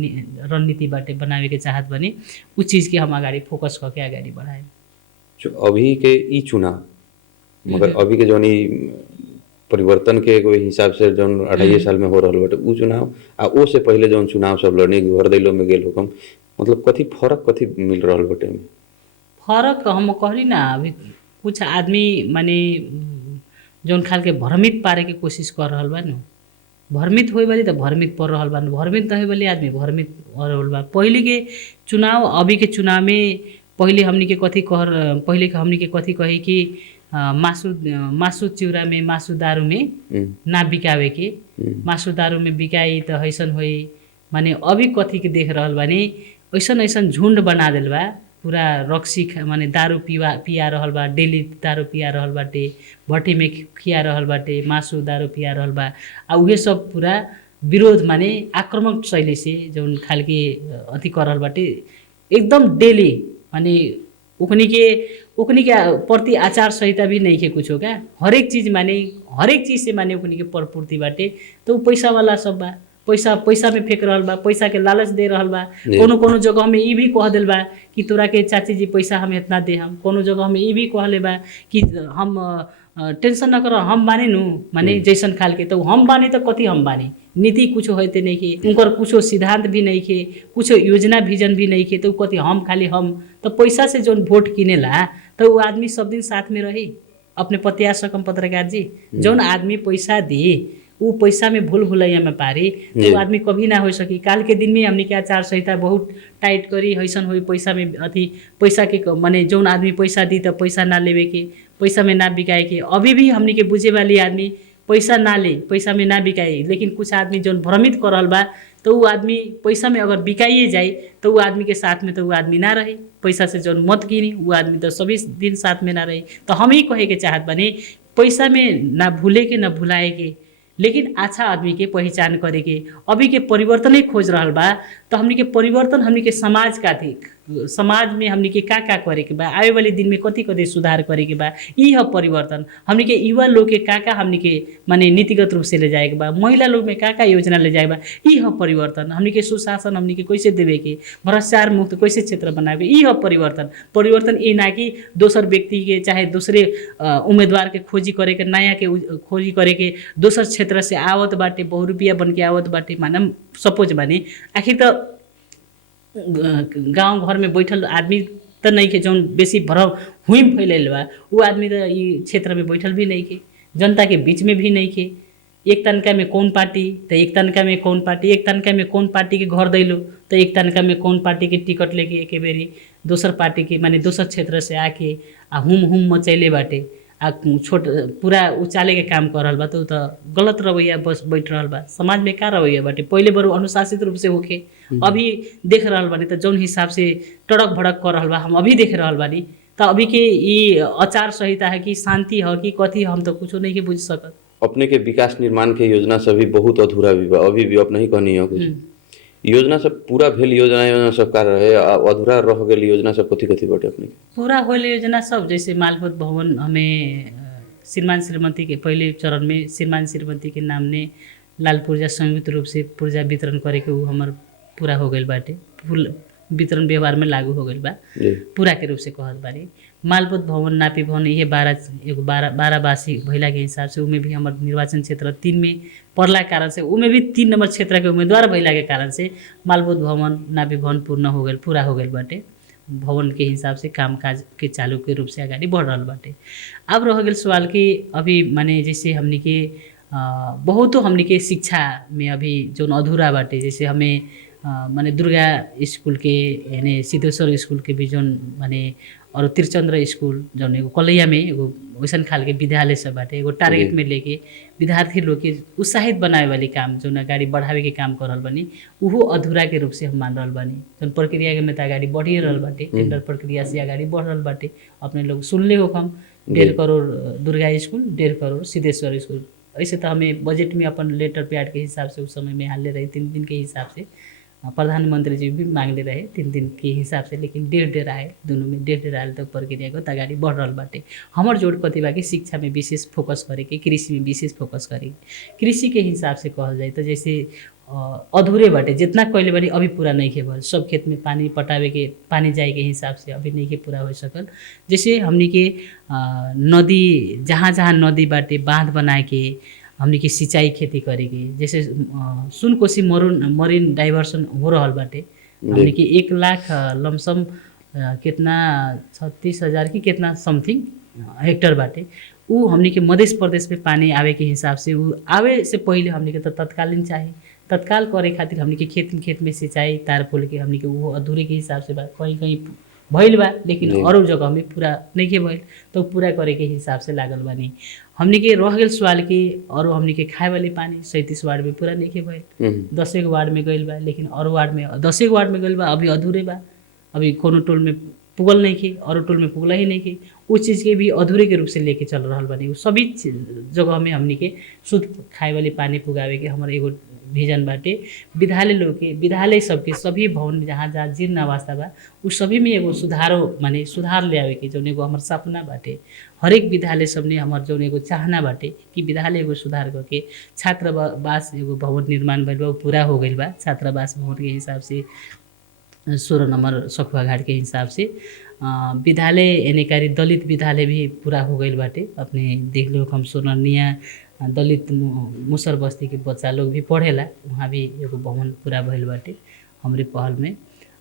रणनीति बाटे बनावे के चाहत बनी, उ चीज़ के हम अगाडि फोकस करके अगाडि बढ़ाए। अभी के ई चुनाव मगर अभी के जौन ई परिवर्तन के एगो हिसाब से जौन 2.5 साल में हो रहल बाटे उ चुनाव आ ओ से पहले जौन चुनाव सब लड़ने घर दैलो में गेल हुकम, मतलब कथी फर्क कथी मिल रहल बाटे? फर्क हम कहली ना, अभी कुछ आदमी माने जौन खाल के भ्रमित पारे के कोशिश कर रहल बा नु, भ्रमित होए वाली तो भ्रमित पड़ रहल बा, भ्रमित रहे वाली आदमी भ्रमित हो रहल बा। पहले के चुनाव अभी के चुनाव में पहले हमनी के कथी कही कि मासु चिउरा में, मासु दारू में ना बिकावे के, मासु दारू में बिकाई तो हैसन होई, माने अभी कथी के देख रहल बानी ऐसन झुंड बना देल बा, पूरा रक्सी माने दारू पिया रहल बा, डेली दारू पिया रहल बाटे, भट्टी में खिया रहल बाटे, मासु दारू पिया रहल बा, आ उहे सब पूरा विरोध माने आक्रमक शैली से जौन खालके अथी कर रहल बाटे, एकदम डेली माने उखनी के प्रति आचार संहिता भी नहीं के कुछ होगा, हरेक चीज़ से माने उखनी के प्रपूर्ति बाटे, तो पैसा वाला सब बा, पैसा में फेंक रहल बा, पैसा के लालच दे रहल बा। कोनो जगह में ई भी कह दिल बा कि तोरा के चाची जी पैसा हम इतना दे, हम कोनो जगह में ई भी कहले बा कि हम टेंशन न कर, हम बानी नु, माने जैसन खाल के, तो हम बानी तो कथी हम बानी, नीति कुछ होते नहीं के, उनकर कुछ सिद्धांत भी नहीं के, कुछ योजना विजन भी नहीं के, तो कथी हम खाली हम तो पैसा से जौन वोट किनेला तो वो आदमी सब दिन साथ में रही। अपने प्रत्याश सकम पत्रकार जी, जौन आदमी पैसा दी वो पैसा में भूल भुलैया में पारी तो आदमी कभी ना हो सकी। काल के दिन में हमने के आचार संहिता बहुत टाइट करी, हैसन हुई पैसा में अथी पैसा के माने जौन आदमी पैसा दी तो पैसा ना लेवे के, पैसा में ना बिकाए के। अभी भी हमने के बुझे वाली आदमी पैसा ना ले, पैसा में ना बिकाए, लेकिन कुछ आदमी जौन भ्रमित कर रहल बा तो वो आदमी पैसा में अगर बिकाइए जाए तो वो आदमी के साथ में तो वो आदमी ना रहे, पैसा से जौन मत गिरी वो आदमी तो सभी दिन साथ में ना रहे। तो हम ही कहे के चाहत बने पैसा में ना भूले के ना भुलाए के, लेकिन अच्छा आदमी के पहचान करे के। अभी के परिवर्तन ही खोज रहल बा तो हमनी के परिवर्तन हमनी के समाज का थी, समाज में हमनी के का करे के बा, आवे वाले दिन में कथी सुधार करे के बा, ई है परिवर्तन। हमनी के युवा लोग के का हमनी के माने नीतिगत रूप से ले जाए के बा, महिला लोग में का योजना ले जाए बा, ई है परिवर्तन। हमनी के सुशासन हमनी के कैसे देवे के, भ्रष्टाचार मुक्त कैसे क्षेत्र बनावे, ई है परिवर्तन। परिवर्तन ई ना कि दोसर व्यक्ति के चाहे दूसरे उम्मीदवार के खोजी करे के, नया के खोजी करे के, दोसर क्षेत्र से आवत बाटे बहुरूपिया बन के आवत बाटे, माने सपोज माने आखिर तो गांव घर में बैठल आदमी तो नहीं के जौन बेसी भ्रम हुई फैलल बा, वो आदमी तो ये क्षेत्र में बैठल भी नहीं के, जनता के बीच में भी नहीं के। एक तनका में कौन पार्टी तो एक तनका में कौन पार्टी, एक तनका में कौन पार्टी के घर दैलो तो एक तनका में कौन पार्टी के टिकट लेके एक बेरी दोसर पार्टी के माने दोसर क्षेत्र से आके आ हुम मचैले बाटे, आ छोट पूरा उचाले के काम कर रहल बा, तो गलत रवैया बस बैठ रहल बा। समाज में का रवैया बाटे, पहले बड़ो अनुशासित रूप से होके, अभी देख रहल बानी तो जौन हिसाब से टड़क भड़क कर रहल बा हम अभी देख रहल बानी। तो अभी के ये आचार संहिता है कि शांति है कि कथी हम तो कुछ नहीं के बुझ सकत। अपने के विकास निर्माण के योजना सभी बहुत अधूरा भी बा, अभी भी अपने ही कहनी है कुछ योजना सब पूरा भेल, योजना सब का रहे अधूरा रह गेल योजना सब कथी बाटे अपने पूरा होल योजना सब? जैसे मालपोत भवन हमें श्रीमान श्रीमती के पहले चरण में श्रीमान श्रीमती के नाम ने लाल पुर्जा संयुक्त रूप से पुर्जा वितरण करे के, वो हमार पूरा हो गई बाटे, वितरण व्यवहार में लागू हो गई बा पूरा के रूप से कहत बारी। मालपोत भवन नापी भवन ये 12 भैला के हिसाब से उमें भी हमारे निर्वाचन क्षेत्र 3 में पड़ला कारण से उमें भी 3 नंबर क्षेत्र के उम्मीदवार भैला के कारण से मालपोत भवन नापी भवन पूरा हो गई बाटे। भवन के हिसाब से कामकाज के चालू के रूप से आगे बढ़ रहा बाटे। अब रह गया सवाल कि अभी माने जैसे हमने के बहुतों हमने के शिक्षा में अभी जो अधूरा बाटे, जैसे हमें माने दुर्गा स्कूल के यानी सिद्धेश्वर स्कूल के भी जो माने और त्रिचंद्र स्कूल जौन एगो कलैया में एगो वैसन खाल के विद्यालय सब बाटे एगो टारगेट में लेके विद्यार्थी लोग के उत्साहित बनावे वाली काम जौन अगाडि बढ़ावे के काम कर रहल बानी उहो अधूरा के रूप से हम मान रहल बानी। जौन प्रक्रिया के में त अगाडि बढ़िए रहल बाटे, टेंडर प्रक्रिया से अगाडि बढ़ रहल बाटे। अपने लोग सुनले हो हम 1.5 करोड़ दुर्गा स्कूल, 1.5 करोड़ सिद्धेश्वर स्कूल। ऐसे तो हमें बजट में अपन लेटर पैड के हिसाब से उस समय में हाले रहे 3 दिन के हिसाब से, प्रधानमंत्री जी भी मांगले रहे 3 दिन के हिसाब से, लेकिन 1.5 आए, दोनों में 1.5 आए तो प्रक्रिया को अगाडि बढ़ रहल बाटे। हमर जोड़ कथी बा कि शिक्षा में विशेष फोकस करे के, कृषि में विशेष फोकस करे। कृषि के हिसाब से कहल जाए तो जैसे अधूरे बाटे, जितना कइले बानी अभी पूरा नइखे भइल। सब खेत में पानी पटावे के, पानी जाए के हिसाब से अभी नइखे पूरा हो सकल। जैसे हमनी के नदी जहाँ नदी बाटे बाँध बनाए के हमनी के सिंचाई खेती करे के, जैसे सुनकोशी मरीन डाइवर्सन हो रहल बाटे। हमनी के 1 लाख लमसम कितना 36,000 की कितना समथिंग हेक्टर बाटे। उ हमनी के मध्य प्रदेश में पानी आवे के हिसाब से उ आवे से पहिले हमनी के तो तत्कालीन चाही। तत्काल करे खातिर हमनी के खेत में सिंचाई तार पुल के हमनी के वो अधूरे के हिसाब से बा। कहीं भइल बा लेकिन अरू जगह में पूरा नइखे भइल, तो पूरा करे के हिसाब से लागल बानी। हमनी के रह गेल सवाल कि अरू हमनी के खाए वाली पानी 37 वार्ड में पूरा नइखे भइल। 10 वार्ड में गइल बा, लेकिन अरू वार्ड में 10 वार्ड में गइल बा, अभी अधूरे बा। अभी कोनो टोल में पुगल नइखे, अरू टोल में पुगला ही नइखे। उ चीज़ के भी अधूरे के रूप से लेके चल रहल बानी। सभी जगह में हमनी के शुद्ध खाए वाली पानी पुगावे के हमर एगो विजन बाटे। विद्यालय लोग के, विद्यालय सबके सभी भवन जहाँ जीर्ण अवस्था बा उ सभी में एगो सुधार ले आवे के जौन एगो हमर सपना बाटे। हरेक विद्यालय सब ने हमर जौन एगो चाहना बाटे कि विद्यालय एगो सुधार करके छात्रावास एगो भवन निर्माण भइल बा, पूरा हो गइल बा। छात्रावास भवन के हिसाब से 16 नंबर सखुआ घाट के हिसाब से विद्यालय एनेकारी दलित विद्यालय भी पूरा हो गइल बाटे। अपने देख लो हम सोननिया दलित मुसर बस्ती के बच्चा लोग भी पढ़ेला, वहाँ भी एगो भवन पूरा भइल बाटे हमरे पहल में।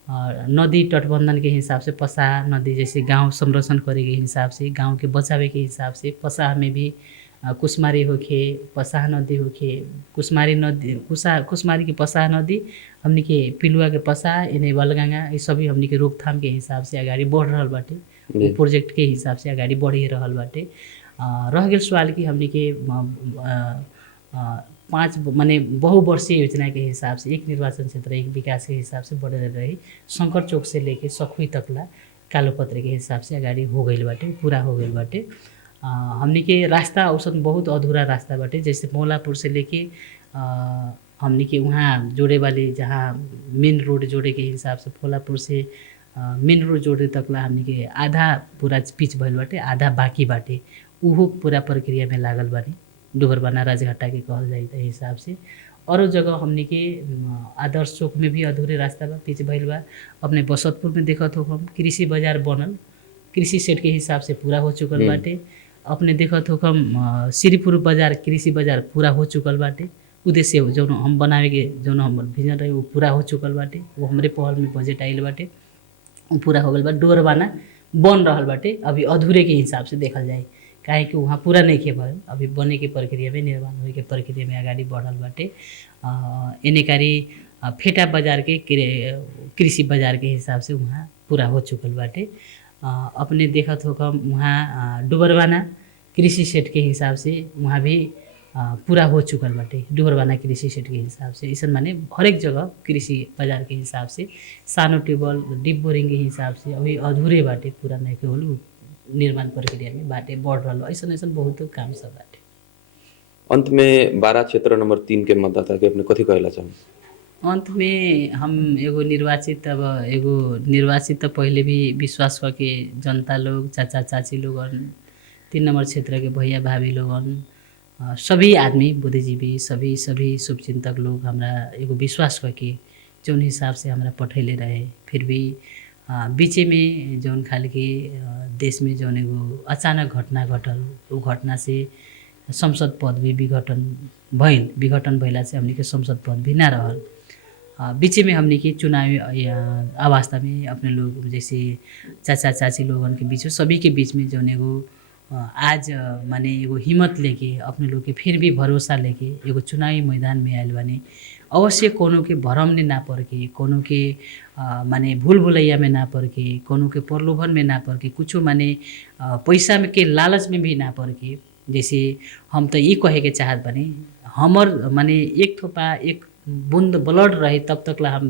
और नदी तटबंधन के हिसाब से पसाह नदी जैसे गांव संरक्षण करे के हिसाब से, गांव के बचावे के हिसाब से पसाह में भी कुसमारी होखे, पसाह नदी होखे, कुसमारी के पसाह नदी, हमनी के पिलुआ के पसाह, एने बलगंगा, ये सभी हमनी के रोकथाम के हिसाब से अगाडि बढ़ रहल बाटे। प्रोजेक्ट के हिसाब से अगाडि बढ़ी रहल बाटे। रह गेल सवाल कि हमनी के 5 माने बहुवर्षीय योजना के हिसाब से एक निर्वाचन क्षेत्र एक विकास के हिसाब से बढ़ रही। शंकर चौक से लेके सखुई तकला कालोपत्र के हिसाब से अगाडि हो गइल बाटे, पूरा हो गइल बाटे। हमनी के रास्ता औसत बहुत अधूरा रास्ता बाटे। जैसे मौलापुर से लेके हमनी के वहाँ जोड़े वाले जहाँ मेन रोड जोड़े के हिसाब से फोलापुर से मेन रोड जोड़े तकला हमनी के आधा पूरा पिच भइल बाटे, आधा बाकी बाटे। उहो पूरा प्रक्रिया में लागल बानी। डुबरबाना राजघाटा के कहल जाए त हिसाब से। और जगह हमनी के आदर्श चौक में भी अधूरे रास्ता बा, पिच भइल बा। अपने बसतपुर में देखत हो हम कृषि बाजार बनल, कृषि सेट के हिसाब से पूरा हो चुकल बाटे। अपने देखत हो हम श्रीपुर बाजार कृषि बाजार पूरा हो चुकल बाटे। उद्देश्य जौन हम बनावे के जौन हमर विजन रहे वो पूरा हो चुकल बाटे। वो हमरे पहल में बजट आइल बाटे, वो पूरा हो गइल बा। डोरबाना बन रहल बाटे, अभी अधूरे के हिसाब से देखल जाए, काहे कि वहाँ पूरा नइखे भइल, अभी बने के प्रक्रिया में, निर्माण होए के प्रक्रिया में अगाडि बढ़ल बाटे। एनेकारी फेटा बाजार के कृषि बाजार के हिसाब से वहाँ पूरा हो चुकल बाटे। अपने देखत हो हम वहाँ डुबरबाना कृषि सेट के हिसाब से वहाँ भी पूरा हो चुकल बाटे। डुबरबाना कृषि सेट के हिसाब से ऐसा माने हरेक जगह कृषि बाजार के हिसाब से सानो टेबल डिप बोरिंग के हिसाब से अभी अधूरे बाटे, पूरा नइखे होल, निर्माण प्रक्रिया में बाटे, बढ़ रहल बा। ऐसा बहुत काम सब बाटे। अंत में 12 क्षेत्र नंबर 3 के मतदाता के अपने कथी कहला चाहब? अंत में हम एगो निर्वाचित तो पहले भी विश्वास करके जनता लोग, चाचा चाची लोगन, 3 नंबर क्षेत्र के भैया भाभी लोगन, सभी आदमी बुद्धिजीवी, सभी शुभचिंतक लोग हमरा एगो विश्वास करके जौन हिसाब से हमरा पठैले रहे। फिर भी बीचे में जौन खाल के देश में जौन एगो अचानक घटना घटल, वो घटना से संसद पद भी विघटन भइला से हमनी के संसद पद भी ना रहल। बीचे में हमनी के चुनावी अवस्था में अपने लोग जैसे चाचा चाची लोगन के बीच में, सभी के बीच में जौन एगो आज माने एगो हिम्मत लेके अपने लोग के फिर भी भरोसा लेके एगो चुनावी मैदान में आयल बानी। अवश्य कोनो के भरम में ना पड़ के, कोनो के माने भूल भुलैया में ना पड़ के, कोनो के प्रलोभन में ना पड़ के, कुछो माने पैसा में के लालच में भी ना पड़ के, जैसे हम तो ये कहे के चाहत बानी हमर माने एक थोपा एक बूंद ब्लड रहे तब तक ला हम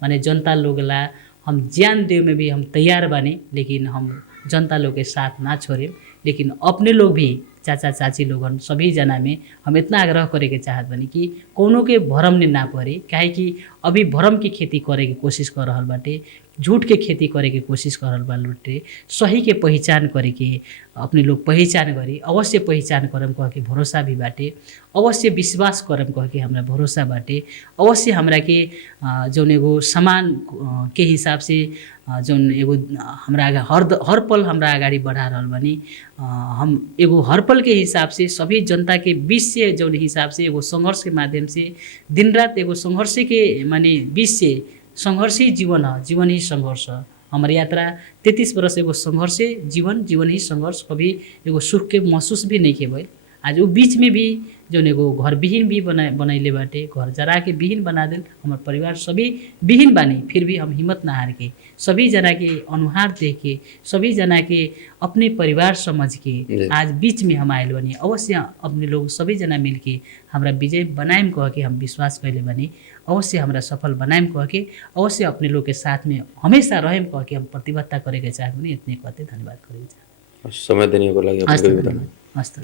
माने जनता लोग ला हम जान दे में भी हम तैयार बानी, लेकिन हम जनता लोग के साथ ना छोड़े। लेकिन अपने लोग भी चाचा चाची लोगन सभी जना में हम इतना आग्रह करे के चाहत बानी कि कोनो के भरम ने ना पड़े, काहे कि अभी भरम की खेती करे के कोशिश कर रहल बाटे, झूठ के खेती करे के कोशिश कर रहल बाटे। सही के पहचान करे के अपने लोग पहचान करी, अवश्य पहचान करम कह के भरोसा भी बाटे, अवश्य विश्वास करम कह के हमरा भरोसा बाटे। अवश्य हमरा के जौन एगो समान के हिसाब से जौन एगो हमरा हर पल हमरा अगाडि बढ़ा रहल बानी, हम एगो हर पल के हिसाब से सभी जनता के बीच से जौन हिसाब से एगो संघर्ष के माध्यम से दिन रात एगो संघर्ष के माने बीच से संघर्षी जीवन है, जीवन ही संघर्ष है। हमारी यात्रा 33 वर्ष एगो संघर्ष जीवन, जीवन ही संघर्ष, कभी एगो सुख के महसूस भी नहीं के भइल। आज वो बीच में भी जौन एगो घर विहीन भी बनैले बाटे, घर जरा के विहीन बना देल। हमार परिवार सभी विहीन बानी, फिर भी हम हिम्मत ना हार के सभी जना के अनुहार देख के, सभी जना के अपने परिवार समझ के आज बीच में हम आयल बनी। अवश्य अपने लोग सभी जना मिल के हमरा विजय बनाएम कह के हम विश्वास कैले बनी, अवश्य हमरा सफल बनाएम कह के, अवश्य अपने लोग के साथ में हमेशा रहेम कह के हम प्रतिबद्धता करे के चाहत बनी। इतने कहते धन्यवाद करे समय देने को लगे। हस्त